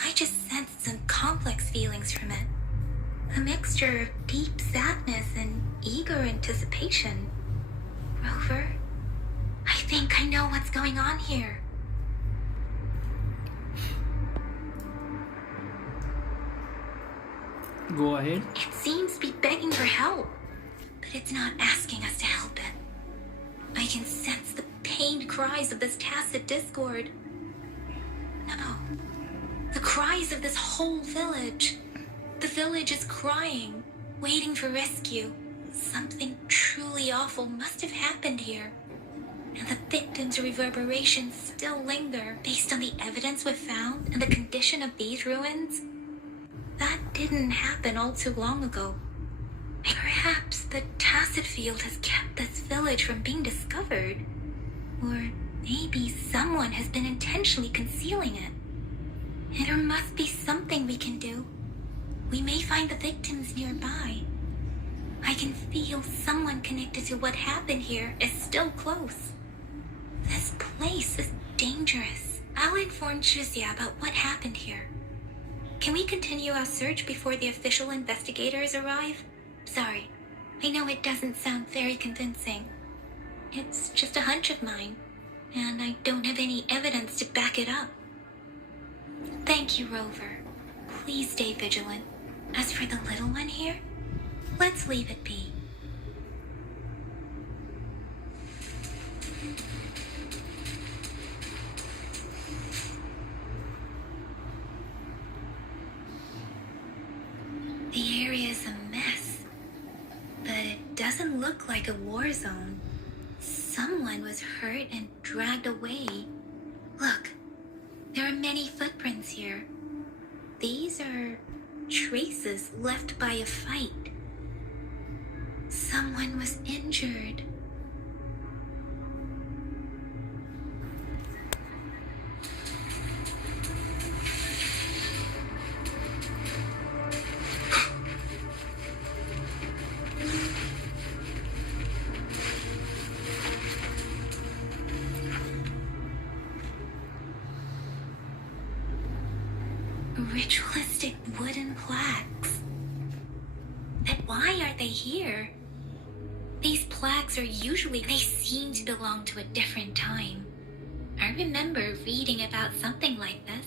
I just sensed some complex feelings from it. A mixture of deep sadness and eager anticipation. Rover, I think I know what's going on here. Go ahead. It seems to be begging for help, but it's not asking us to help it. I can sense the pained cries of this tacit discord. No, the cries of this whole village. The village is crying, waiting for rescue. Something truly awful must have happened here. And the victims' reverberations still linger based on the evidence we've found and the condition of these ruins. That didn't happen all too long ago. Perhaps the tacit field has kept this village from being discovered. Or maybe someone has been intentionally concealing it. And there must be something we can do. We may find the victims nearby. I can feel someone connected to what happened here is still close. This place is dangerous. I'll inform Shuzia about what happened here. Can we continue our search before the official investigators arrive? Sorry, I know it doesn't sound very convincing. It's just a hunch of mine, and I don't have any evidence to back it up. Thank you, Rover. Please stay vigilant. As for the little one here, let's leave it be. The area is a mess, but it doesn't look like a war zone. Someone was hurt and dragged away. Look, there are many footprints here. These are traces left by a fight. Someone was injured. Ritualistic wooden plaques. But why are they here? These plaques they seem to belong to a different time. I remember reading about something like this.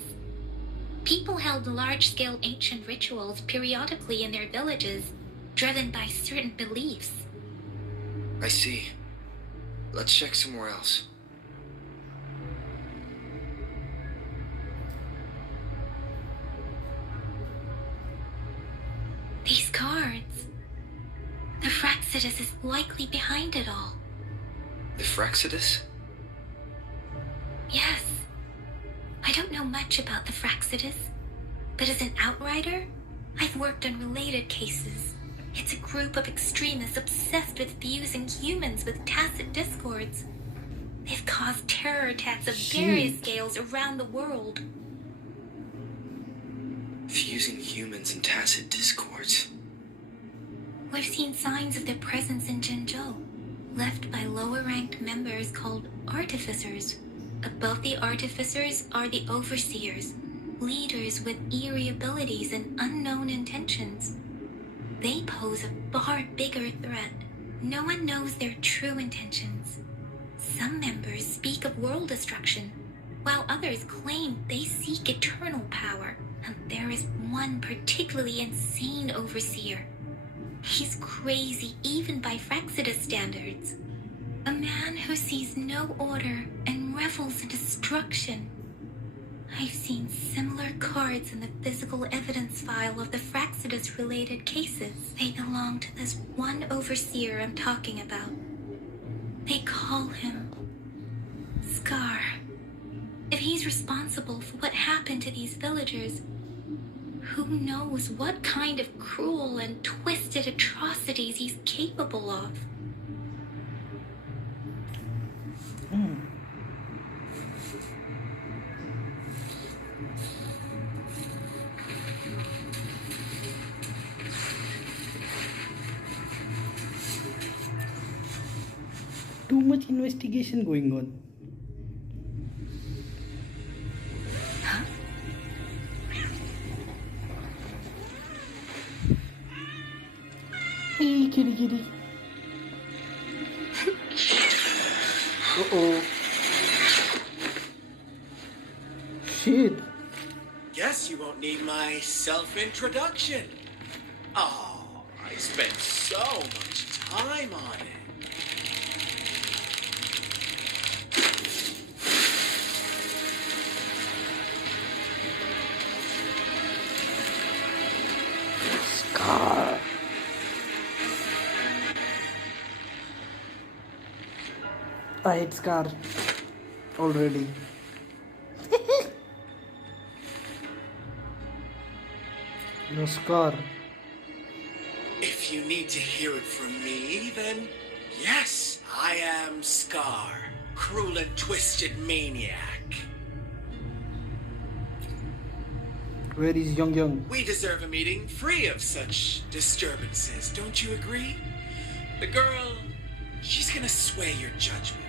People held large-scale ancient rituals periodically in their villages, driven by certain beliefs. I see. Let's check somewhere else. These cards. The Fraxidus is likely behind it all. The Fraxidus? Yes. I don't know much about the Fraxidus, but as an outrider, I've worked on related cases. It's a group of extremists obsessed with fusing humans with tacit discords. They've caused terror attacks of various scales around the world. Fusing humans and tacit discords. We've seen signs of their presence in Jinzhou, left by lower-ranked members called artificers. Above the artificers are the overseers, leaders with eerie abilities and unknown intentions. They pose a far bigger threat. No one knows their true intentions. Some members speak of world destruction, while others claim they seek eternal power. And there is one particularly insane overseer. He's crazy even by Fraxidus standards. A man who sees no order and revels in destruction. I've seen similar cards in the physical evidence file of the Fraxidus-related cases. They belong to this one overseer I'm talking about. They call him Scar. If he's responsible for what happened to these villagers, who knows what kind of cruel and twisted atrocities he's capable of? Too much investigation going on. Hey, kitty kitty. Uh-oh. Shit. Guess you won't need my self-introduction. Oh, I spent so much time on it. Scar. I hate Scar already. No Scar. If you need to hear it from me, then yes, I am Scar, cruel and twisted maniac. Where is Young? We deserve a meeting free of such disturbances, don't you agree? The girl, she's gonna sway your judgment.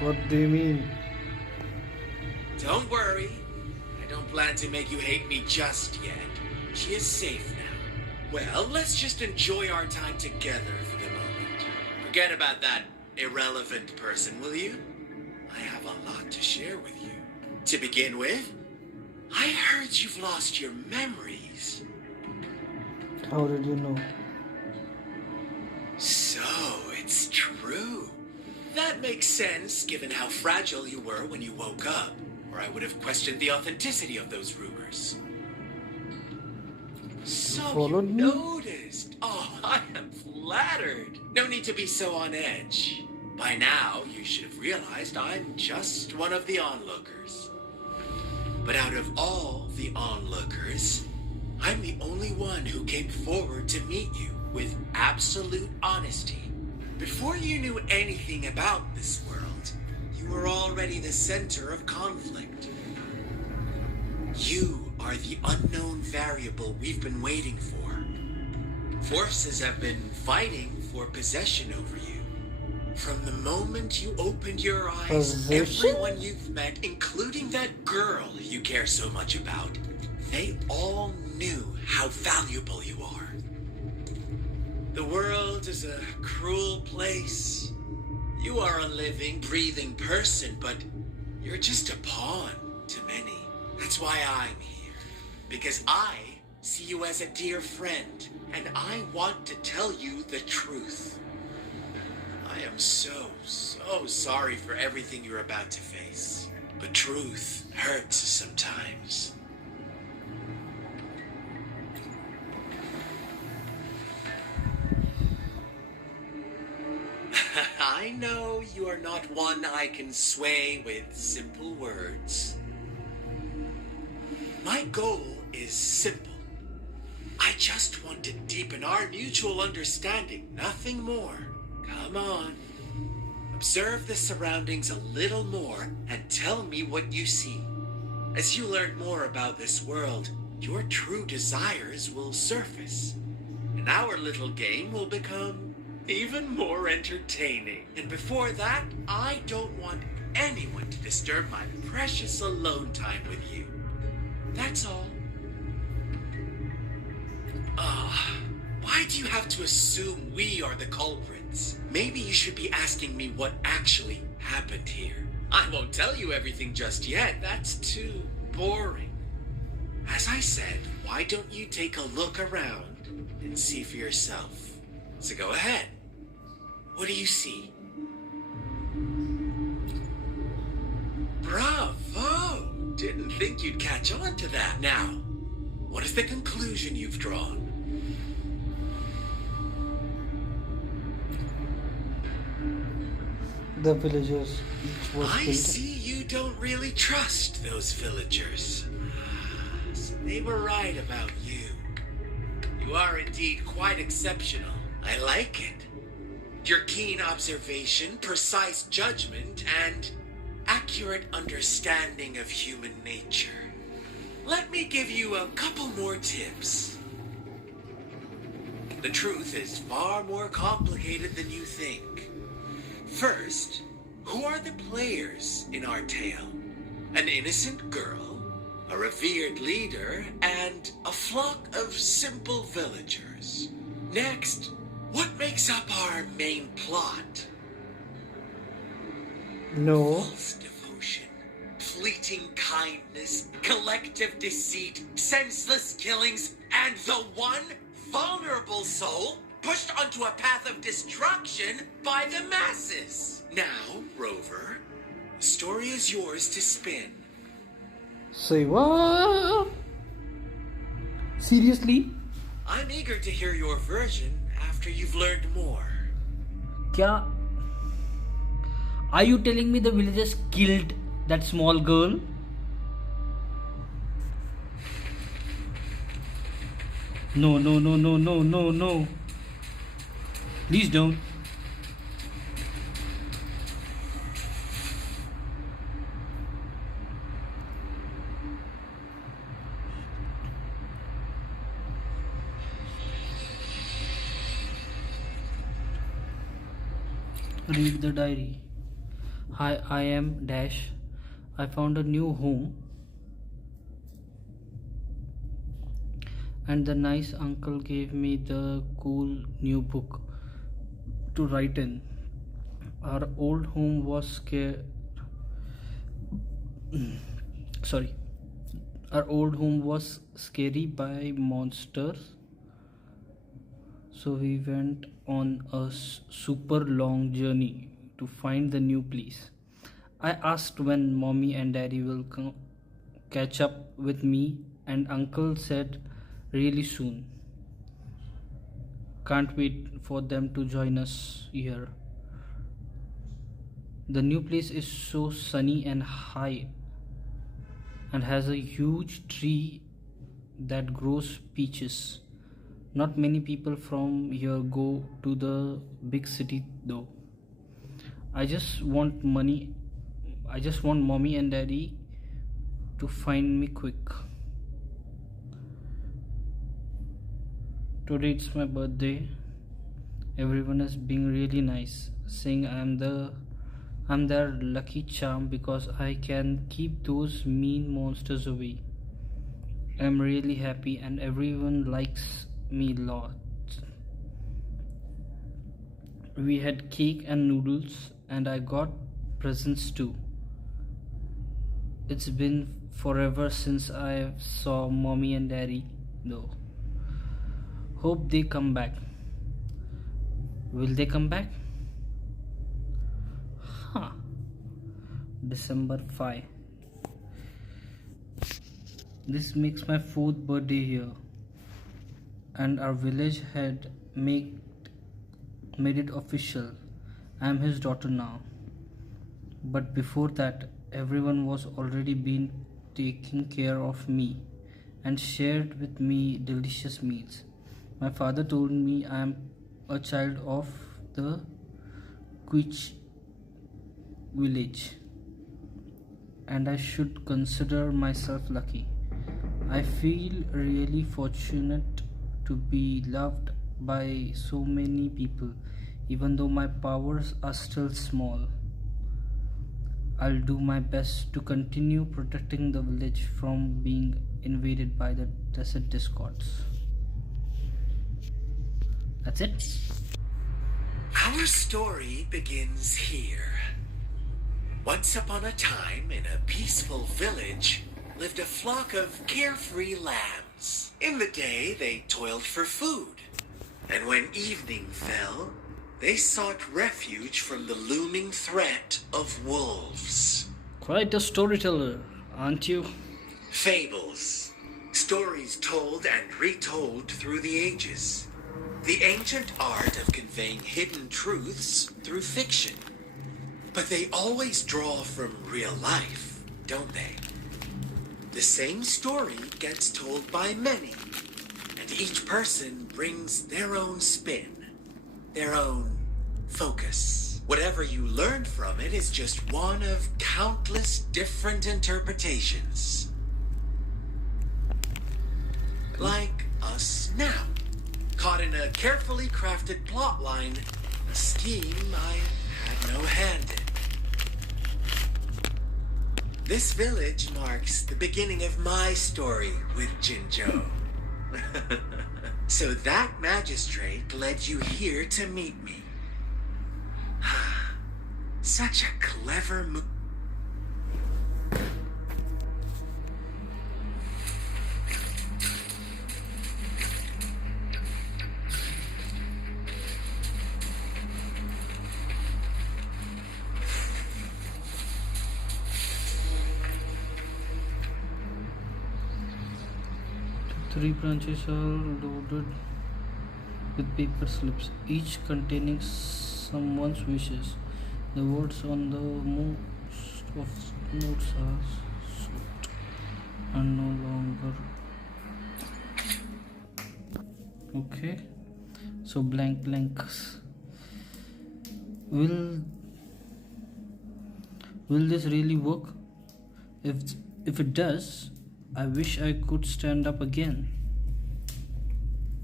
What do you mean? Don't worry. I don't plan to make you hate me just yet. She is safe now. Well, let's just enjoy our time together for the moment. Forget about that irrelevant person, will you? I have a lot to share with you. To begin with, I heard you've lost your memories. How did you know? So, it's true. That makes sense, given how fragile you were when you woke up, or I would have questioned the authenticity of those rumors. So you Followed me? noticed. Oh, I am flattered. No need to be so on edge. By now, you should have realized I'm just one of the onlookers. But out of all the onlookers, I'm the only one who came forward to meet you with absolute honesty. Before you knew anything about this world, you were already the center of conflict. You are the unknown variable we've been waiting for. Forces have been fighting for possession over you. From the moment you opened your eyes, Possession? everyone you've met, including that girl you care so much about, they all knew how valuable you are. The world is a cruel place. You are a living, breathing person, but you're just a pawn to many. That's why I'm here. Because I see you as a dear friend, and I want to tell you the truth. I am so sorry for everything you're about to face. But truth hurts sometimes. I know you are not one I can sway with simple words. My goal is simple. I just want to deepen our mutual understanding, nothing more. Come on. Observe the surroundings a little more and tell me what you see. As you learn more about this world, your true desires will surface. And our little game will become even more entertaining. And before that, I don't want anyone to disturb my precious alone time with you. That's all. Why do you have to assume we are the culprits? Maybe you should be asking me what actually happened here. I won't tell you everything just yet. That's too boring. As I said, why don't you take a look around and see for yourself? So go ahead. What do you see? Bravo! Didn't think you'd catch on to that. Now, what is the conclusion you've drawn? The villagers each was I killed. see you don't really trust those villagers. So they were right about you. You are indeed quite exceptional. I like it. Your keen observation, precise judgment, and accurate understanding of human nature. Let me give you a couple more tips. The truth is far more complicated than you think. First, who are the players in our tale? An innocent girl, a revered leader, and a flock of simple villagers. Next, what makes up our main plot? No. False devotion, fleeting kindness, collective deceit, senseless killings, and the one vulnerable soul pushed onto a path of destruction by the masses. Now, Rover, the story is yours to spin. Say what? Seriously? I'm eager to hear your version after you've learned more. Kya? Are you telling me the villagers killed that small girl? No, no, no, no, no, no, no. Please don't. Read the diary. Hi, I am Dash. I found a new home, and the nice uncle gave me the cool new book to write in. Our old home was sorry. Our old home was scary by monsters, so we went on a super long journey to find the new place. I asked when mommy and daddy will catch up with me, and uncle said really soon. Can't wait for them to join us here. The new place is so sunny and high and has a huge tree that grows peaches. Not many people from here go to the big city though. I just want money. I just want mommy and daddy to find me quick. Today it's my birthday. Everyone is being really nice, saying I'm their lucky charm because I can keep those mean monsters away. I'm really happy and everyone likes me a lot. We had cake and noodles and I got presents too. It's been forever since I saw mommy and daddy though. Hope they come back. Will they come back? Huh. December 5. This makes my 4th birthday here, and our village had made it official. I am his daughter now. But before that, everyone was already been taking care of me and shared with me delicious meals. My father told me I am a child of the Quich village and I should consider myself lucky. I feel really fortunate to be loved by so many people, even though my powers are still small. I'll do my best to continue protecting the village from being invaded by the desert discords. That's it. Our story begins here. Once upon a time, in a peaceful village, lived a flock of carefree lambs. In the day, they toiled for food. And when evening fell, they sought refuge from the looming threat of wolves. Quite a storyteller, aren't you? Fables. Stories told and retold through the ages. The ancient art of conveying hidden truths through fiction. But they always draw from real life, don't they? The same story gets told by many, and each person brings their own spin, their own focus. Whatever you learn from it is just one of countless different interpretations. Like us now, caught in a carefully crafted plotline, a scheme I had no hand in. This village marks the beginning of my story with Jinzhou. So that magistrate led you here to meet me. Such a clever move. Three branches are loaded with paper slips, each containing someone's wishes. The words on the most of notes are short and no longer. Okay, so blanks. Will this really work? If it does, I wish I could stand up again.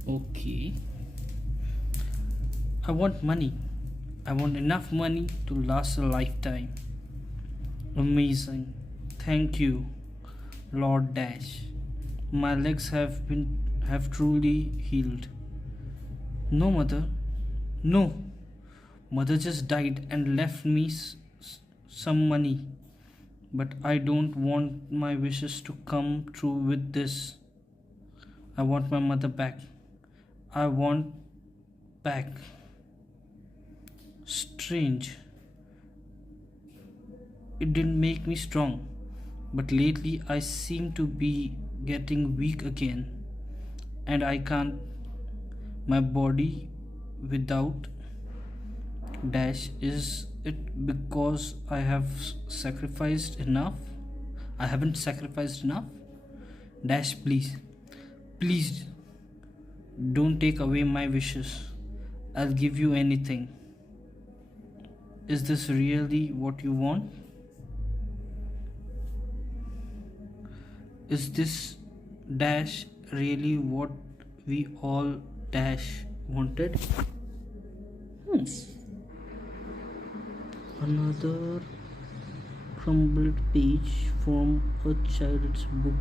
Okay. I want money. I want enough money to last a lifetime. Amazing. Thank you, Lord Dash. My legs have truly healed. No, mother. No. Mother just died and left me some money. But I don't want my wishes to come true with this. I want my mother back. I want back. Strange. It didn't make me strong. But lately I seem to be getting weak again. And I can't. My body without Dash, is it because I have sacrificed enough? I haven't sacrificed enough? Dash, please. Please don't take away my wishes. I'll give you anything. Is this really what you want? Is this Dash really what we all Dash wanted? Another crumbled page from a child's book,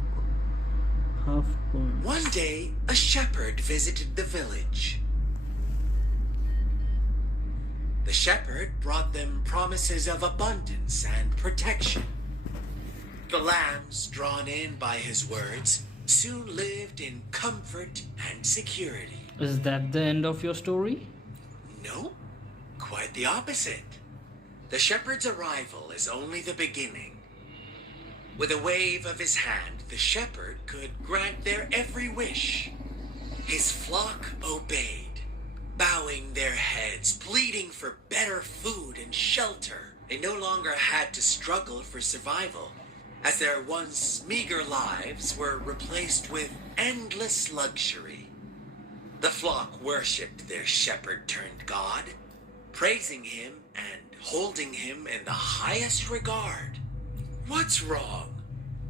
half burned. One day, a shepherd visited the village. The shepherd brought them promises of abundance and protection. The lambs, drawn in by his words, soon lived in comfort and security. Is that the end of your story? No, quite the opposite. The shepherd's arrival is only the beginning. With a wave of his hand, the shepherd could grant their every wish. His flock obeyed, bowing their heads, pleading for better food and shelter. They no longer had to struggle for survival, as their once meager lives were replaced with endless luxury. The flock worshipped their shepherd-turned-God, praising him and holding him in the highest regard. What's wrong?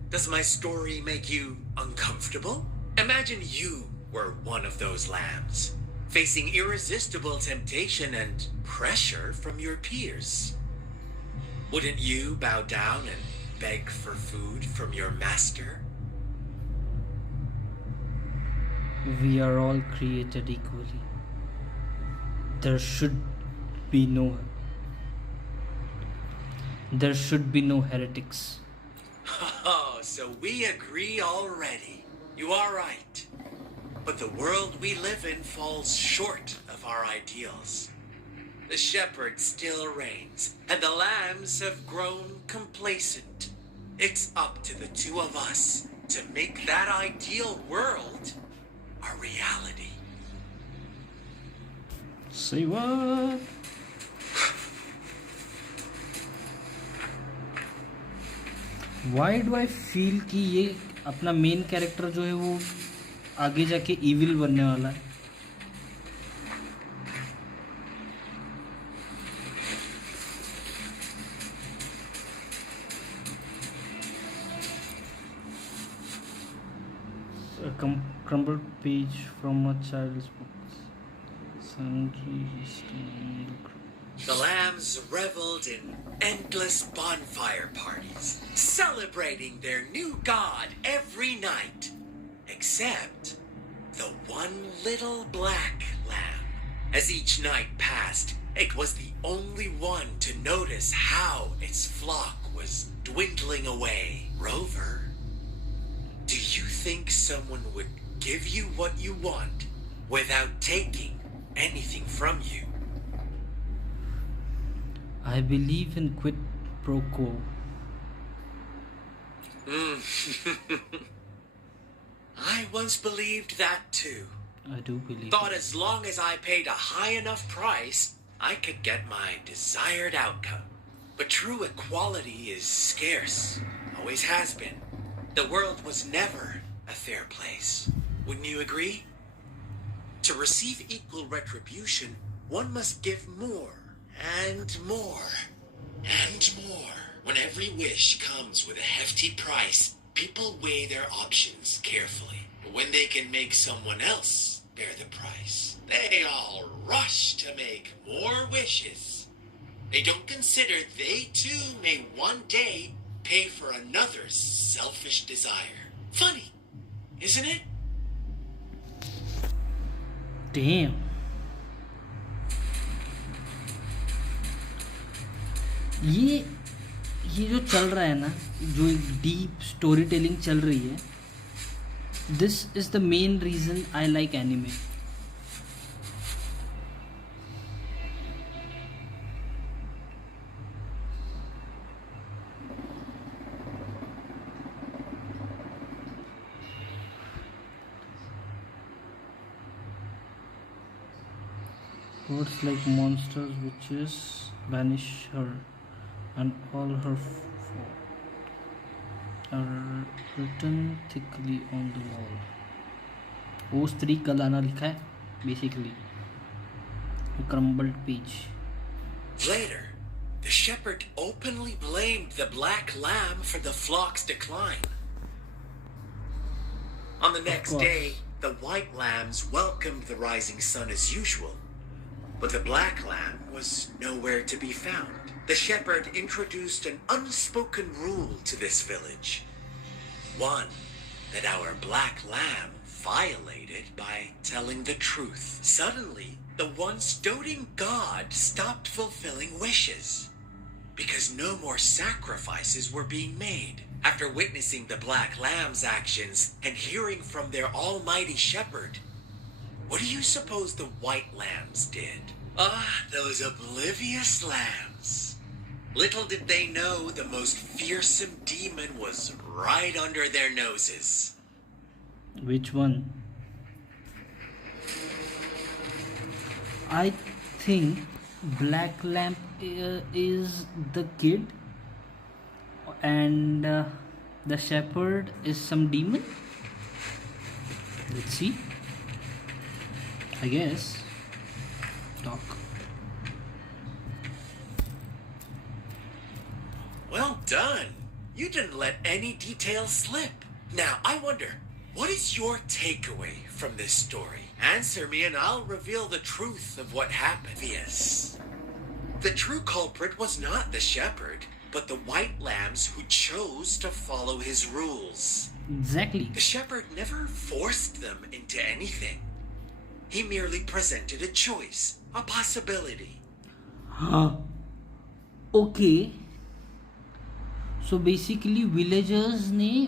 Does my story make you uncomfortable? Imagine you were one of those lambs, facing irresistible temptation and pressure from your peers. Wouldn't you bow down and beg for food from your master? We are all created equally. There should be no heretics. Oh, so we agree already. You are right. But the world we live in falls short of our ideals. The shepherd still reigns, and the lambs have grown complacent. It's up to the two of us to make that ideal world a reality. Say what? Why do I feel कि ये अपना main character जो है वो आगे जाके evil बनने वाला है? A crumbled page from a child's book. Sundry The lambs reveled in endless bonfire parties, celebrating their new god every night. Except the one little black lamb. As each night passed, it was the only one to notice how its flock was dwindling away. Rover, do you think someone would give you what you want without taking anything from you? I believe in quid pro quo. I once believed that too. I do believe. Thought as long as I paid a high enough price, I could get my desired outcome. But true equality is scarce. Always has been. The world was never a fair place. Wouldn't you agree? To receive equal retribution, one must give more and more and more. When every wish comes with a hefty price, people weigh their options carefully. But when they can make someone else bear the price, they all rush to make more wishes. They don't consider they too may one day pay for another's selfish desire. Funny, isn't it? Damn. ये जो चल रहा है ना, जो एक deep story telling चल रही है, this is the main reason I like anime. Words like monsters, witches banish her, and all her are written thickly on the wall. वो स्त्री कलाना लिखा है basically. A crumbled page. Later, the shepherd openly blamed the black lamb for the flock's decline. On the next day, the white lambs welcomed the rising sun as usual. But the black lamb was nowhere to be found. The shepherd introduced an unspoken rule to this village. One that our black lamb violated by telling the truth. Suddenly, the once doting god stopped fulfilling wishes because no more sacrifices were being made. After witnessing the black lamb's actions and hearing from their almighty shepherd, what do you suppose the white lambs did? Those oblivious lambs. Little did they know the most fearsome demon was right under their noses. Which one? I think Black Lamp is the kid, and the shepherd is some demon. Let's see. I guess. Talk. Well done. You didn't let any details slip. Now, I wonder, what is your takeaway from this story? Answer me and I'll reveal the truth of what happened. Yes. The true culprit was not the shepherd, but the white lambs who chose to follow his rules. Exactly. The shepherd never forced them into anything. He merely presented a choice, a possibility. Okay. So basically villagers ने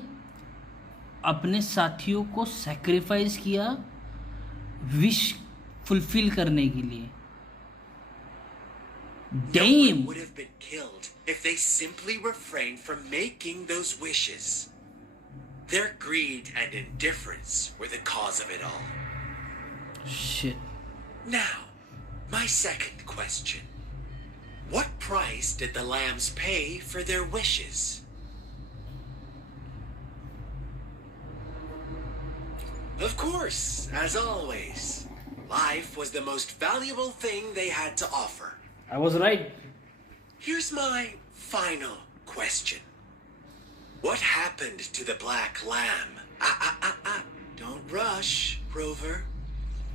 अपने साथियों को sacrifice किया wish fulfill करने के लिए. No Damn. one would have been killed if they simply refrained from making those wishes. Their greed and indifference were the cause of it all. Shit. Now, my second question. What price did the lambs pay for their wishes? Of course, as always, life was the most valuable thing they had to offer. I was right. Here's my final question. What happened to the black lamb? Don't rush, Rover.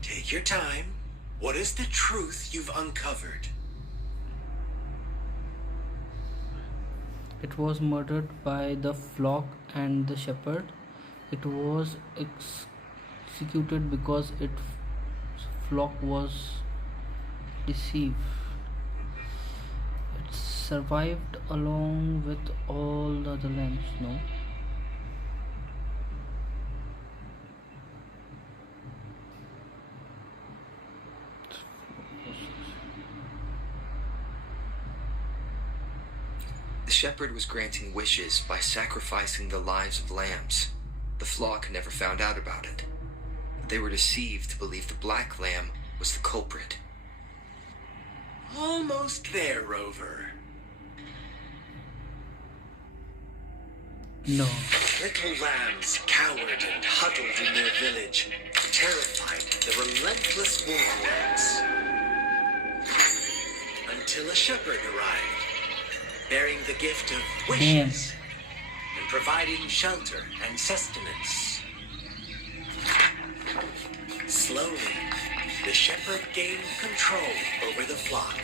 Take your time. What is the truth you've uncovered? It was murdered by the flock and the shepherd. It was executed because its flock was deceived. It survived along with all the other lambs. No. The shepherd was granting wishes by sacrificing the lives of lambs. The flock never found out about it. They were deceived to believe the black lamb was the culprit. Almost there, Rover. No. Little lambs cowered and huddled in their village, terrified of the relentless wolfmans. Until a shepherd arrived, bearing the gift of wishes and providing shelter and sustenance. Slowly, the shepherd gained control over the flock.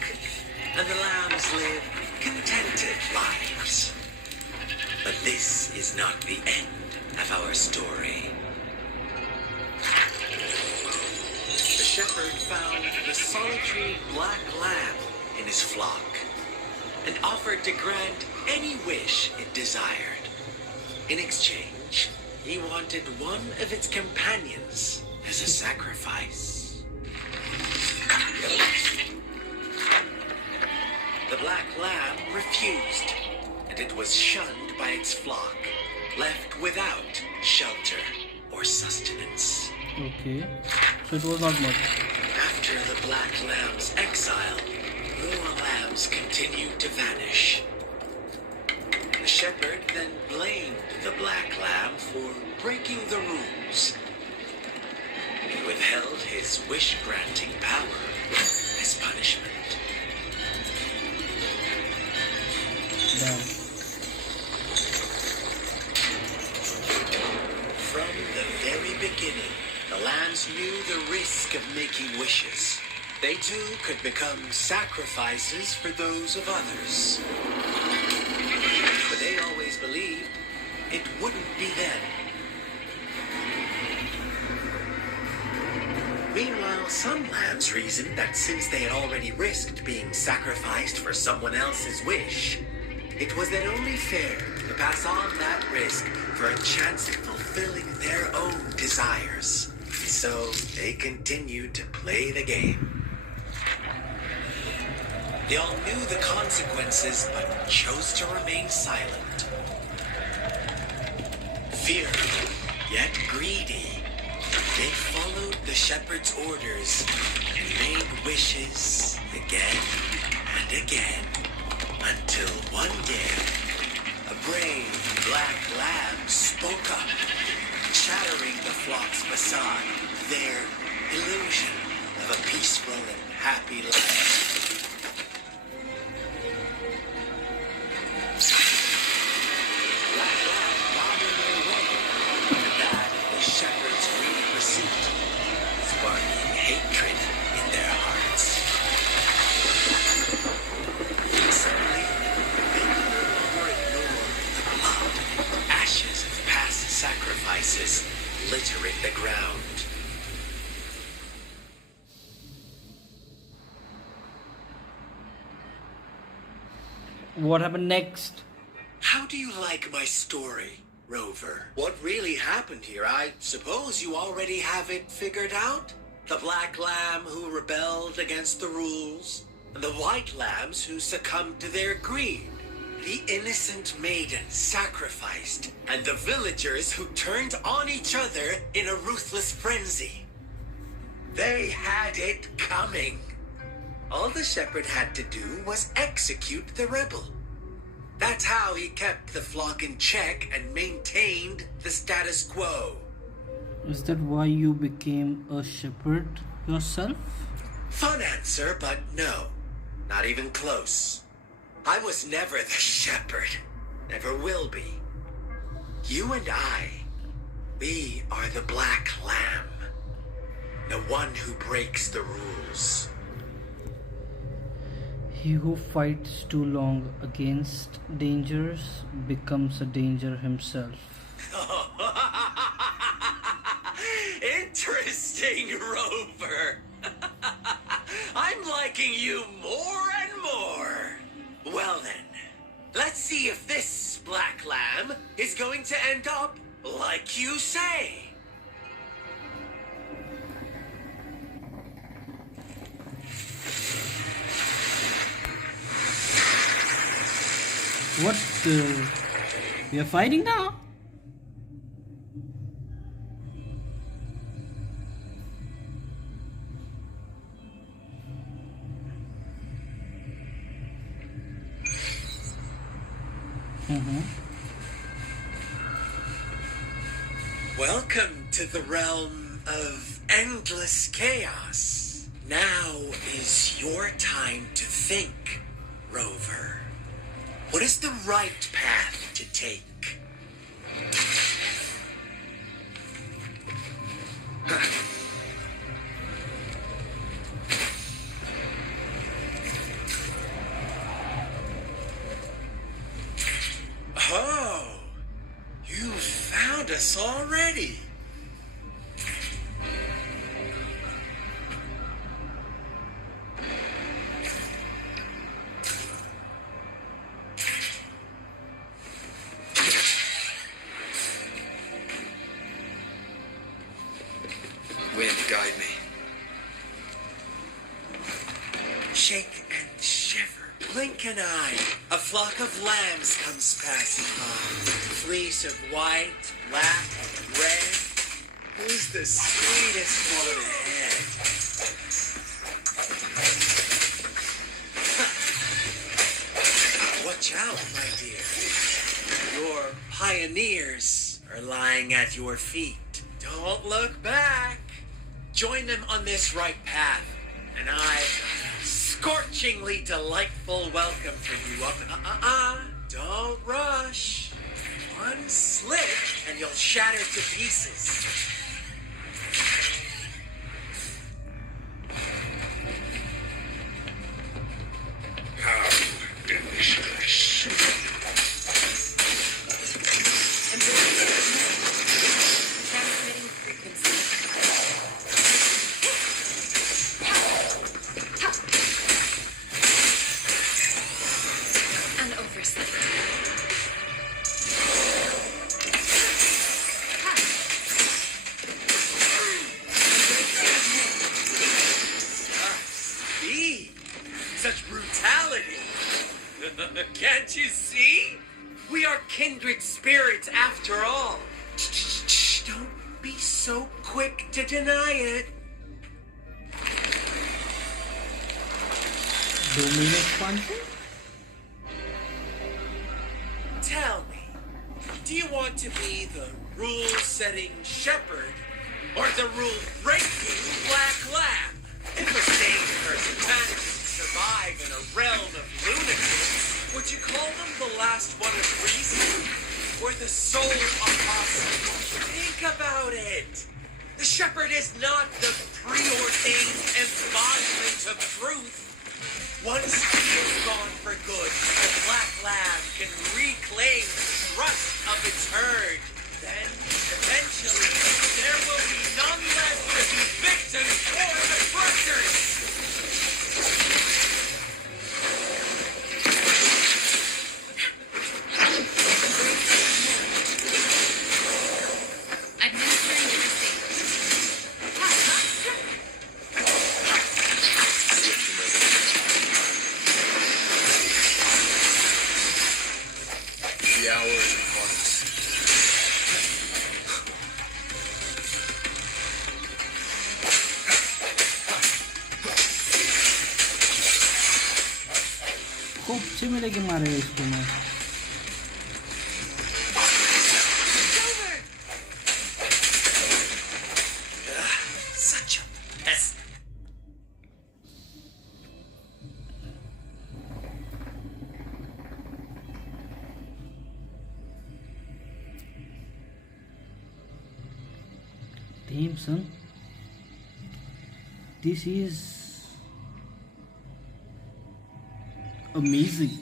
and the lambs live contented lives. But this is not the end of our story. The shepherd found the solitary black lamb in his flock and offered to grant any wish it desired. In exchange, he wanted one of its companions as a sacrifice. The black lamb refused, and it was shunned by its flock, left without shelter or sustenance. Okay, so it was not much. After the black lamb's exile, more lambs continued to vanish. The shepherd then blamed the black lamb for breaking the rules. He withheld his wish-granting power as punishment. Damn. From the very beginning, the lambs knew the risk of making wishes. They too could become sacrifices for those of others. But they always believed it wouldn't be them. Meanwhile, some lambs reasoned that since they had already risked being sacrificed for someone else's wish, it was then only fair to pass on that risk for a chance at fulfilling their own desires. So they continued to play the game. They all knew the consequences, but chose to remain silent. Fearful, yet greedy, they followed the shepherd's orders and made wishes again and again, until one day, a brave black lamb spoke up, shattering the flock's facade, their illusion of a peaceful and happy life. Black lamb bobbing their way, and that the shepherd's greedy pursuit, sparking hatred in their hearts. Suddenly, they could no longer ignore the blood and ashes of past sacrifices littering the ground. What happened next? How do you like my story, Rover? What really happened here? I suppose you already have it figured out? The black lamb who rebelled against the rules, and the white lambs who succumbed to their greed. The innocent maiden sacrificed, and the villagers who turned on each other in a ruthless frenzy. They had it coming. All the shepherd had to do was execute the rebel. That's how he kept the flock in check and maintained the status quo. Is that why you became a shepherd yourself? Fun answer, but no. Not even close. I was never the shepherd. Never will be. You and I, we are the black lamb. The one who breaks the rules. He who fights too long against dangers becomes a danger himself. Interesting, Rover. I'm liking you more and more. Well then, let's see if this black lamb is going to end up like you say. What? We are fighting now? Welcome to the realm of endless chaos. Now is your time to think, Rover. What is the right path to take? this already. Wind, guide me. Shake and shiver, blink an eye. A flock of lambs comes passing by. Fleece of white, black, and red. Who's the sweetest one ahead? Watch out, my dear. Your pioneers are lying at your feet. Don't look back. Join them on this right path, and I've got a scorchingly delightful welcome for you up. Don't rush. One slip, and you'll shatter to pieces. How delicious. Transmitting frequency. An oversight. Speed. Such brutality. Can't you see? We are kindred spirits after all. Shh, don't be so quick to deny it. domain expansion. Tell me, do you want to be the rule-setting shepherd or the rule-breaking black lamb? If a sane person manages to survive in a realm of lunatics, would you call them the last one of reason or the sole apostle? Think about it. The shepherd is not the preordained embodiment of truth. Once he is gone for good, the black lamb can reclaim the trust of its herd. Then, eventually, there will be none left to be victims or oppressors. Administering receipt. The hour is upon us. खूब से मिलेगी मारे इसको मैं Such a pest. Damn, son. This is amazing.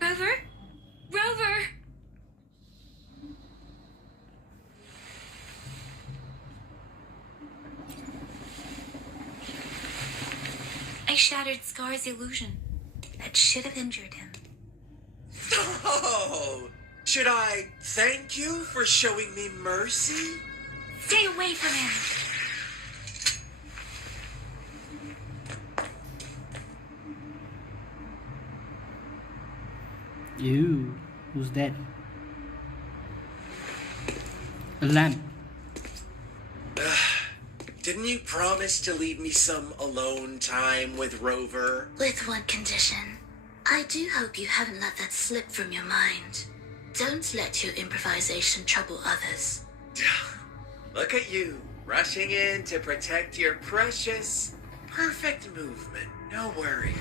Rover? Rover! I shattered Scar's illusion. That should have injured him. Oh, should I thank you for showing me mercy? Stay away from him! Ew, who's that? A lamp. Didn't you promise to leave me some alone time with Rover? With one condition. I do hope you haven't let that slip from your mind. Don't let your improvisation trouble others. Look at you, rushing in to protect your precious, perfect movement. No worries.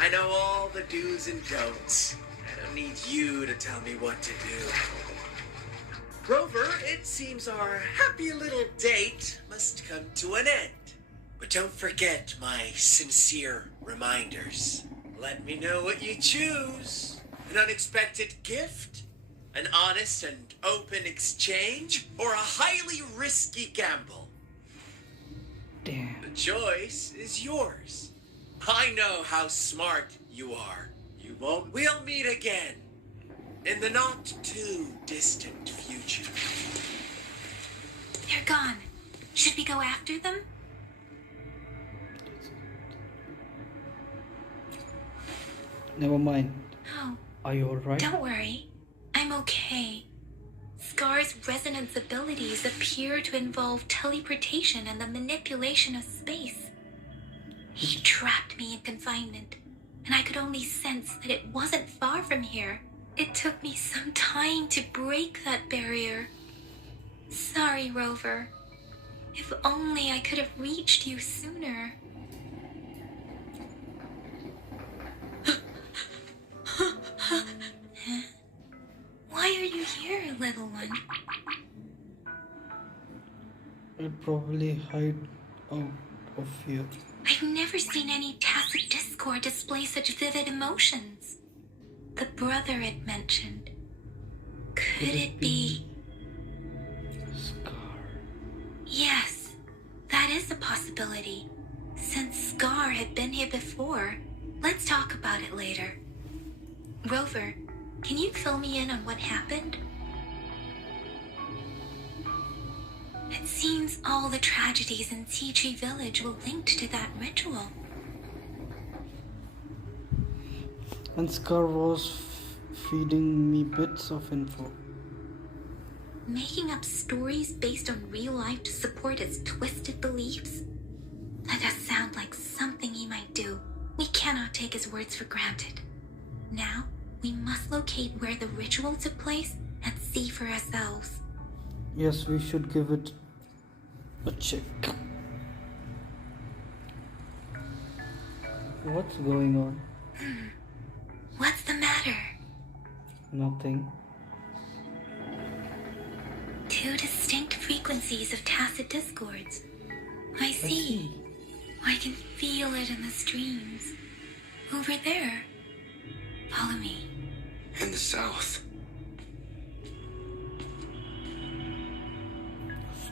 I know all the do's and don'ts. I don't need you to tell me what to do. Rover, it seems our happy little date must come to an end. But don't forget my sincere reminders. Let me know what you choose. An unexpected gift? An honest and open exchange? Or a highly risky gamble? Damn. The choice is yours. I know how smart you are. You won't. We'll meet again. In the not too distant future. They're gone. Should we go after them? Never mind. Oh, Are you alright? don't worry. I'm okay. Scar's resonance abilities appear to involve teleportation and the manipulation of space. He trapped me in confinement, and I could only sense that it wasn't far from here. It took me some time to break that barrier. Sorry, Rover. If only I could have reached you sooner. Huh? Why are you here, little one? I'd probably hide out of fear. I've never seen any tacit discord display such vivid emotions. The brother it mentioned. Could it be? Scar. Yes, that is a possibility. Since Scar had been here before, let's talk about it later. Rover, can you fill me in on what happened? It seems all the tragedies in Tea Tree Village were linked to that ritual. And Scar was feeding me bits of info. Making up stories based on real life to support his twisted beliefs? That does sound like something he might do. We cannot take his words for granted. Now, we must locate where the ritual took place and see for ourselves. Yes, we should give it a check. What's going on? What's the matter? Nothing. Two distinct frequencies of tacit discords. I see. I can feel it in the streams. Over there. Follow me. In the south.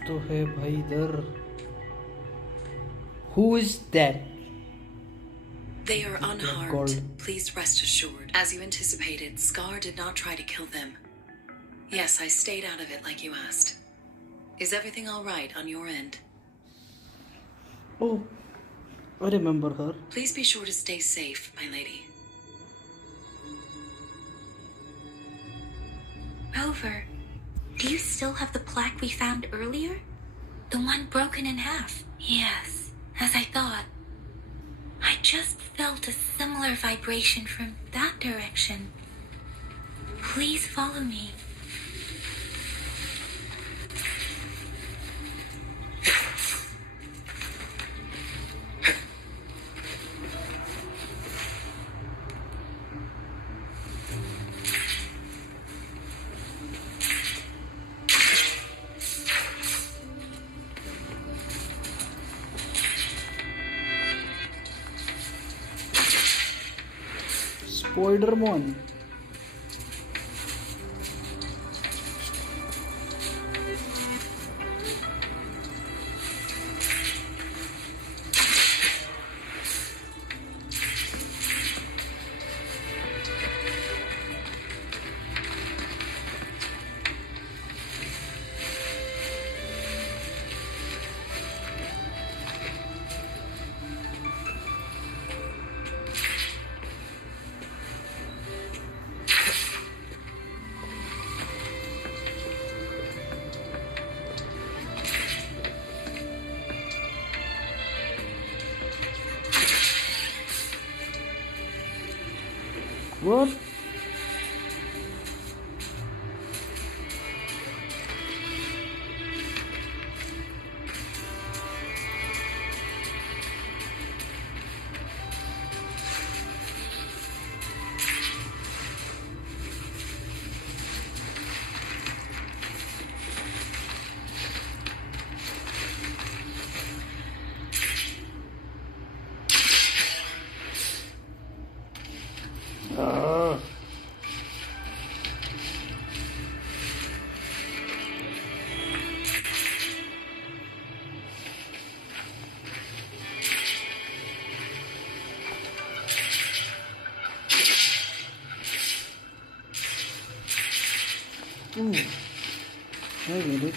तो है भाई इधर. Who is that? They are God. unharmed. Please rest assured. As you anticipated, Scar did not try to kill them. Yes, I stayed out of it like you asked. Is everything all right on your end? Oh, I remember her. Please be sure to stay safe, my lady. Rover, do you still have the plaque we found earlier? The one broken in half? Yes, as I thought. I just felt a similar vibration from that direction. Please follow me. Spider-Man. What? Ah. Oh, I get it.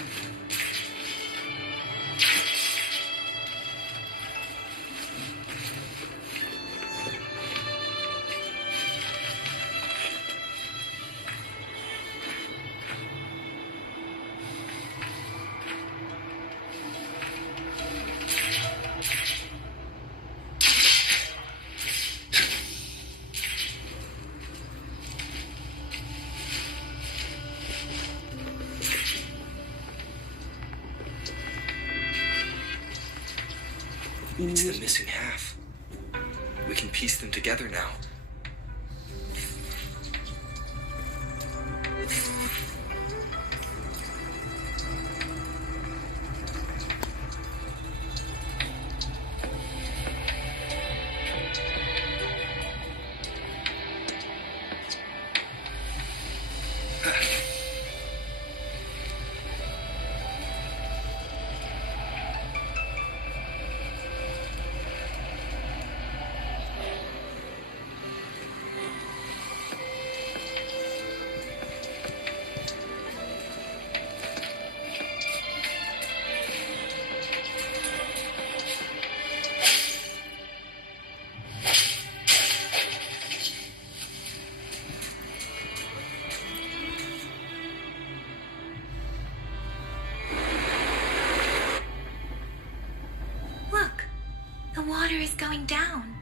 It's the missing half. We can piece them together now. Look, the water is going down.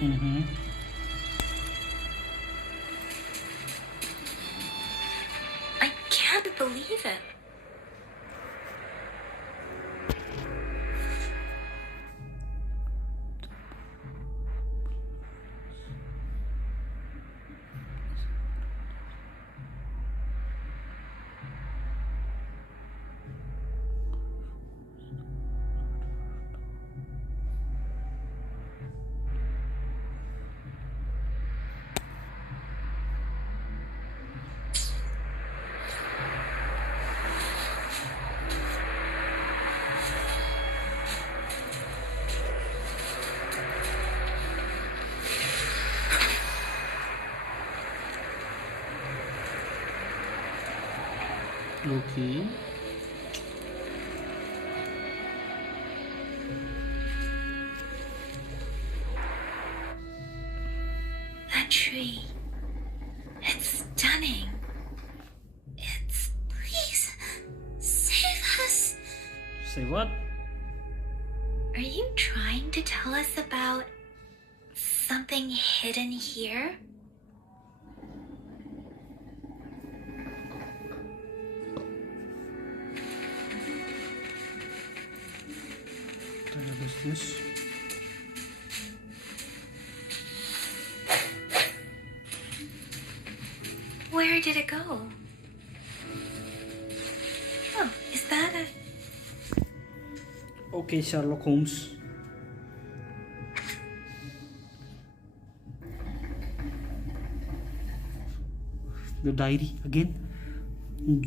Mm-hmm. I can't believe it. Okay. That tree. It's stunning. It's... Please, save us. Say what? Are you trying to tell us about something hidden here? What is this? Where did it go? Oh, is that a... Okay, Sherlock Holmes. The diary again.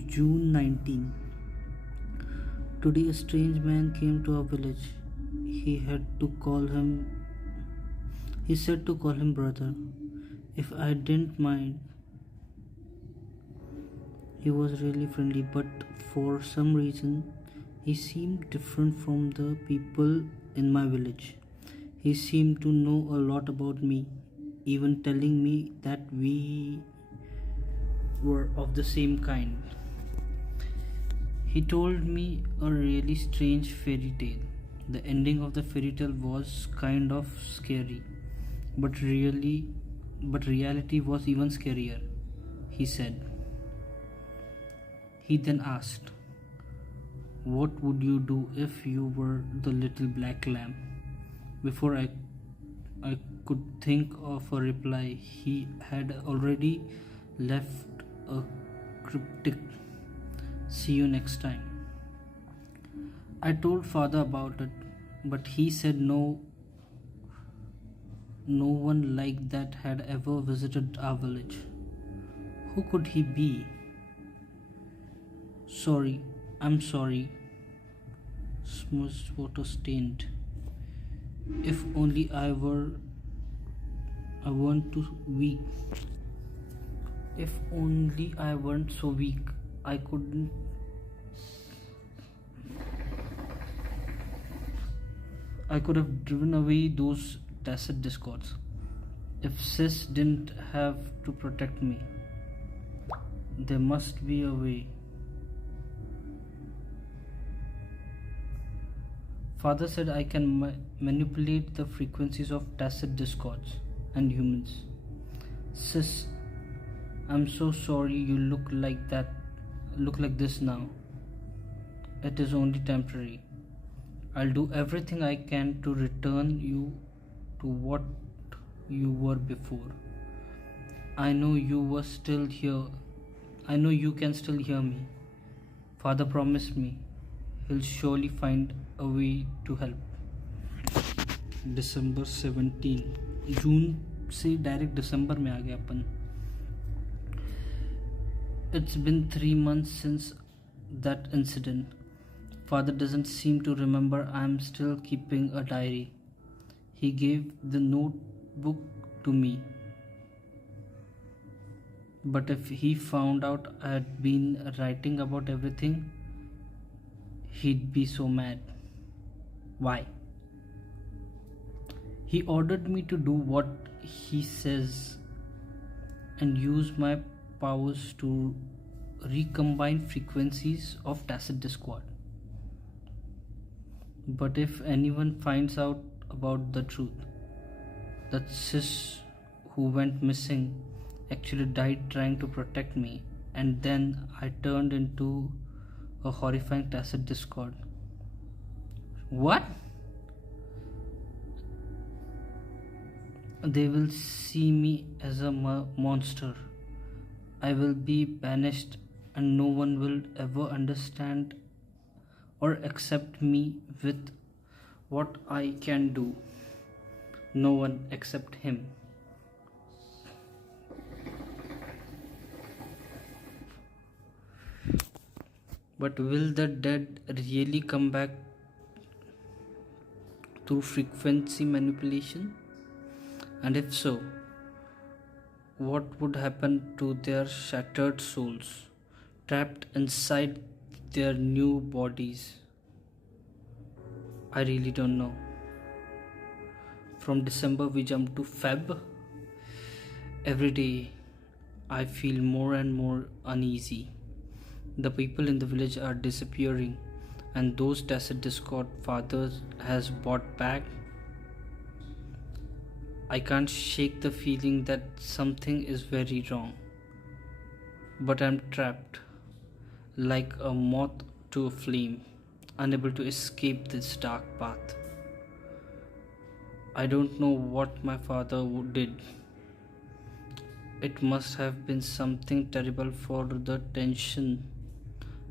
June 19. Today a strange man came to our village. He said to call him brother. If I didn't mind, he was really friendly, but for some reason he seemed different from the people in my village. He seemed to know a lot about me, even telling me that we were of the same kind. He told me a really strange fairy tale. The ending of the fairy tale was kind of scary, but reality was even scarier, he said. He then asked, "What would you do if you were the little black lamb?" Before I could think of a reply, he had already left a cryptic "See you next time." I told father about it, but he said no one like that had ever visited our village. Who could he be? I'm sorry. Smudged water stained. If only I weren't too weak. If only I weren't so weak, I couldn't. I could have driven away those tacit discords. If Sis didn't have to protect me, there must be a way. Father said I can manipulate the frequencies of tacit discords and humans. Sis, I'm so sorry you look like this now. It is only temporary. I'll do everything I can to return you to what you were before. I know you were still here. I know you can still hear me. Father promised me he'll surely find a way to help. December 17. जून से direct दिसंबर में आ गया अपन. It's been 3 months since that incident. Father doesn't seem to remember I'm still keeping a diary. He gave the notebook to me. But if he found out I had been writing about everything, he'd be so mad. Why? He ordered me to do what he says and use my powers to recombine frequencies of tacit discord. But if anyone finds out about the truth, that Sis who went missing actually died trying to protect me, and then I turned into a horrifying tacit discord. What? They will see me as a monster. I will be banished and no one will ever understand or accept me with what I can do. No one except him. But will the dead really come back through frequency manipulation? And if so, what would happen to their shattered souls, trapped inside their new bodies? I really don't know. From December we jump to Feb. Every day I feel more and more uneasy. The people in the village are disappearing, and those tacit discord Father has brought back. I can't shake the feeling that something is very wrong. But I'm trapped, like a moth to a flame, unable to escape this dark path. I don't know what my father did. It must have been something terrible for the tension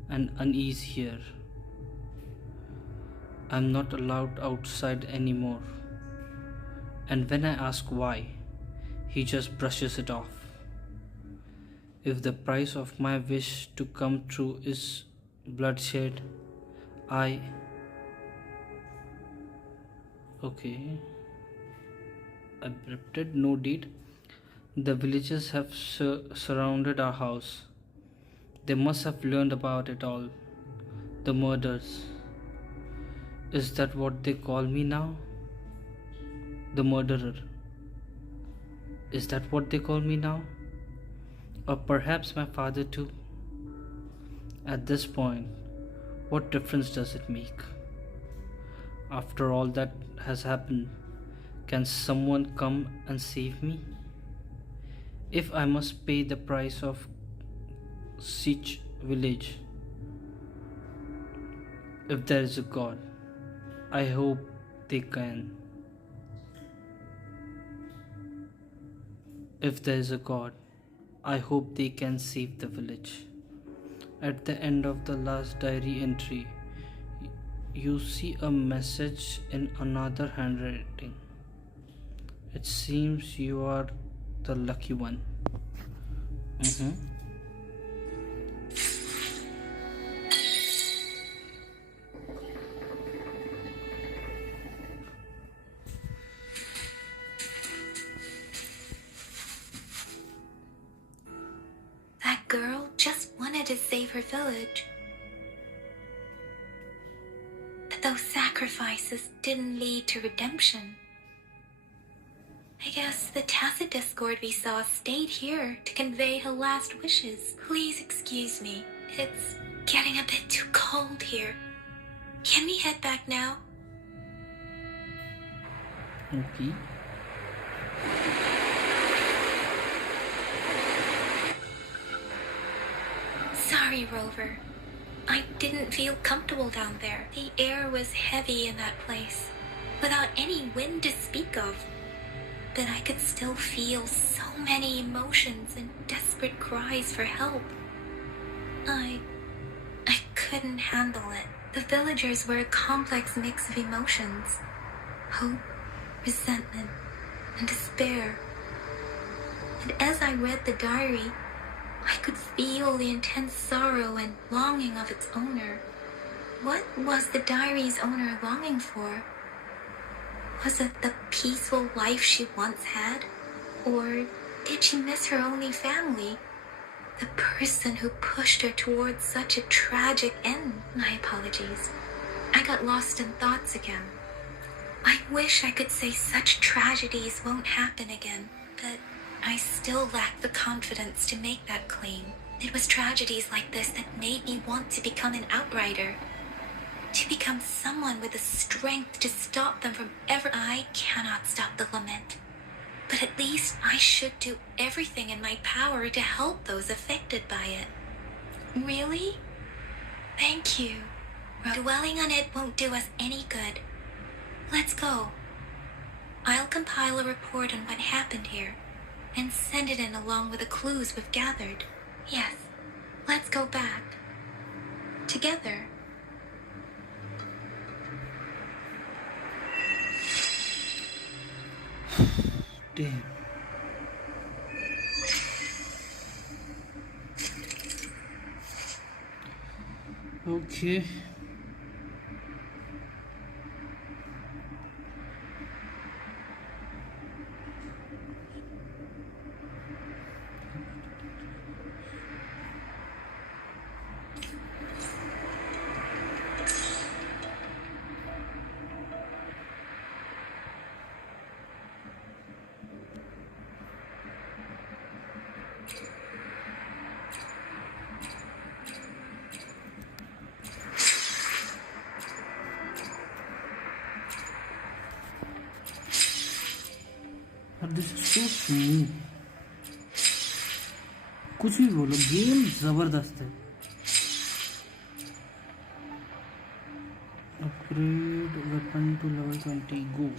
and unease here. I'm not allowed outside anymore. And when I ask why, he just brushes it off. If the price of my wish to come true is bloodshed, Okay. Abrupted, no date. The villagers have surrounded our house. They must have learned about it all. The murders. Is that what they call me now? The murderer. Is that what they call me now? Or perhaps my father too? At this point, what difference does it make? After all that has happened, can someone come and save me? If I must pay the price of Siege village, if there is a God, I hope they can. If there is a God, I hope they can save the village. At the end of the last diary entry, you see a message in another handwriting. It seems you are the lucky one. to save her village. But those sacrifices didn't lead to redemption. I guess the tacit discord we saw stayed here to convey her last wishes. Please excuse me. It's getting a bit too cold here. Can we head back now? Okay. Sorry, Rover. I didn't feel comfortable down there. The air was heavy in that place, without any wind to speak of. But I could still feel so many emotions and desperate cries for help. I couldn't handle it. The villagers were a complex mix of emotions. Hope, resentment, and despair. And as I read the diary, I could feel the intense sorrow and longing of its owner. What was the diary's owner longing for? Was it the peaceful life she once had? Or did she miss her only family? The person who pushed her towards such a tragic end? My apologies. I got lost in thoughts again. I wish I could say such tragedies won't happen again, but I still lack the confidence to make that claim. It was tragedies like this that made me want to become an outrider. To become someone with the strength to stop them from ever. I cannot stop the lament. But at least I should do everything in my power to help those affected by it. Really? Thank you. Dwelling on it won't do us any good. Let's go. I'll compile a report on what happened here and send it in along with the clues we've gathered. Yes, let's go back. Together. Damn. Okay. This is so smooth. कुछ भी बोलो, game जबरदस्त है. Upgrade weapon to level 20. गो.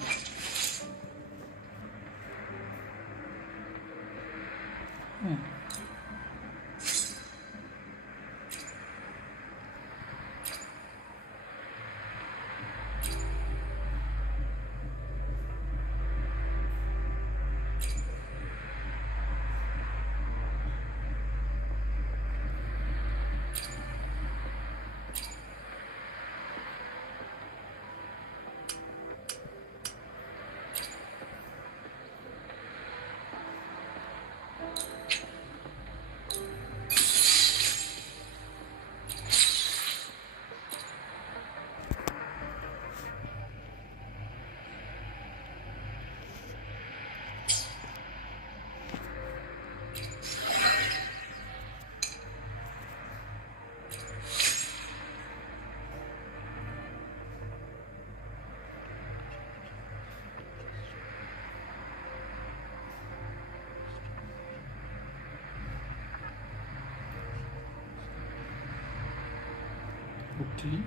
Okay.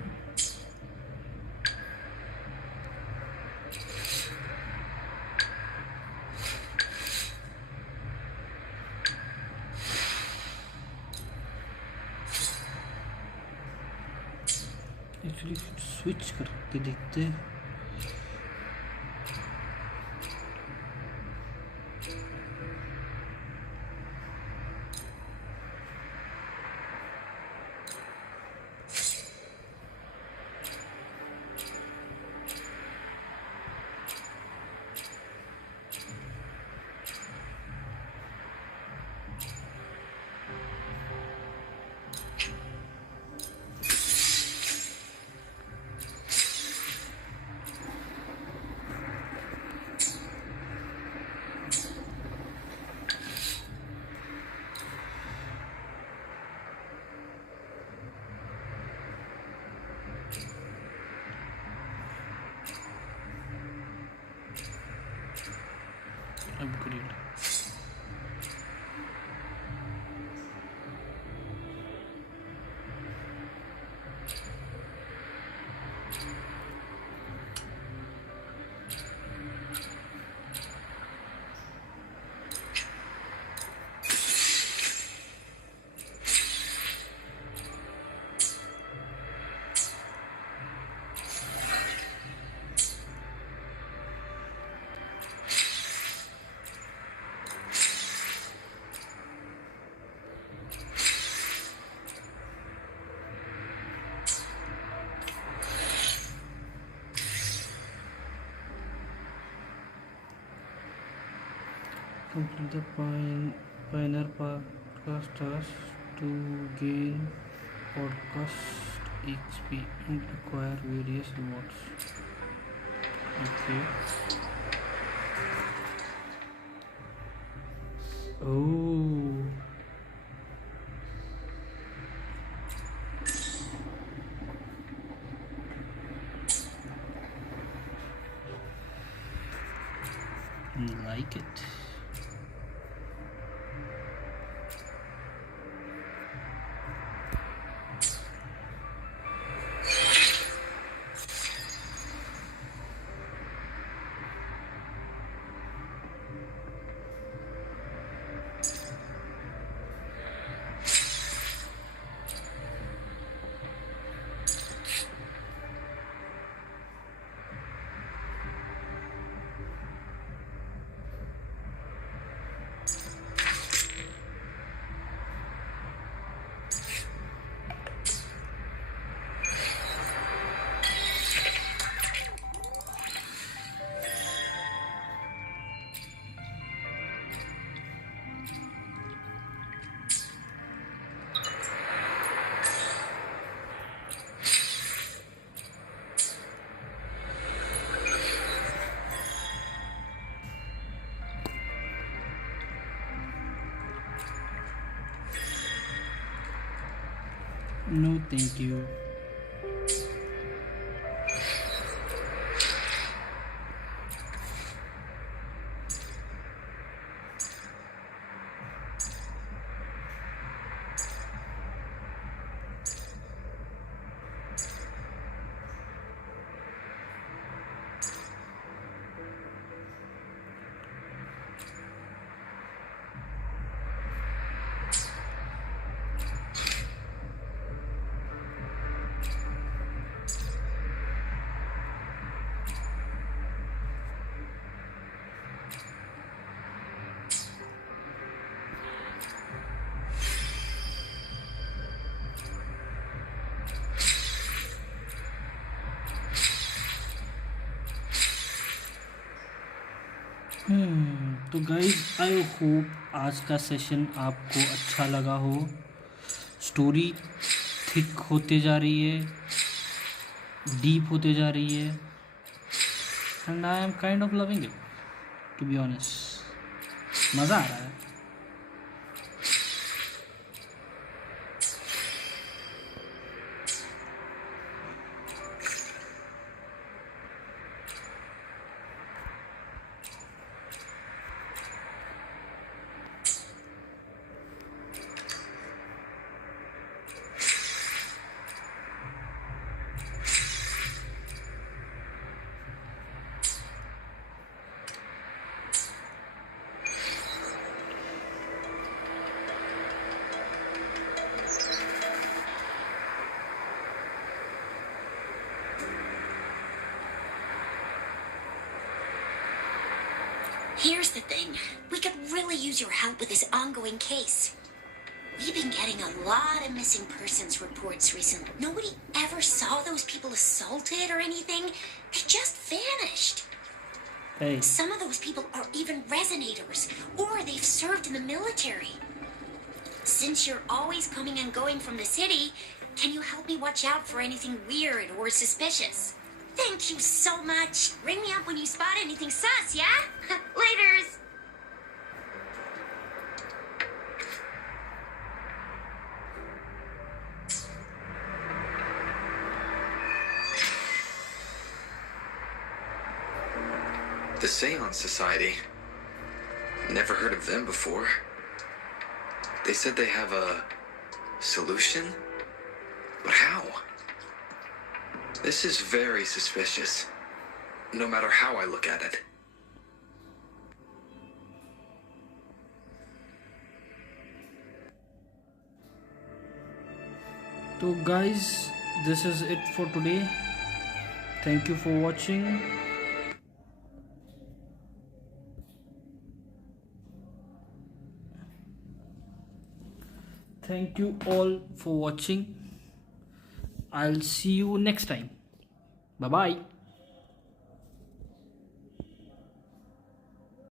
Actually switch करके देखते हैं. Upgrade. Complete the Pioneer podcast task to gain podcast XP and acquire various rewards. Okay. Oh. Like it. No, thank you. तो गाइज आई होप आज का session आपको अच्छा लगा हो। स्टोरी थिक होते जा रही है, डीप होते जा रही है, and I am kind of loving it to be honest. मज़ा आ रहा है। Here's the thing. We could really use your help with this ongoing case. We've been getting a lot of missing persons reports recently. Nobody ever saw those people assaulted or anything. They just vanished. Hey. Some of those people are even resonators, or they've served in the military. Since you're always coming and going from the city, can you help me watch out for anything weird or suspicious? Thank you so much. Ring me up when you spot anything sus, yeah? Laters. The Seance Society. Never heard of them before. They said they have a solution? But how? This is very suspicious, no matter how I look at it. So guys, this is it for today. Thank you for watching. Thank you all for watching. I'll see you next time. Bye bye.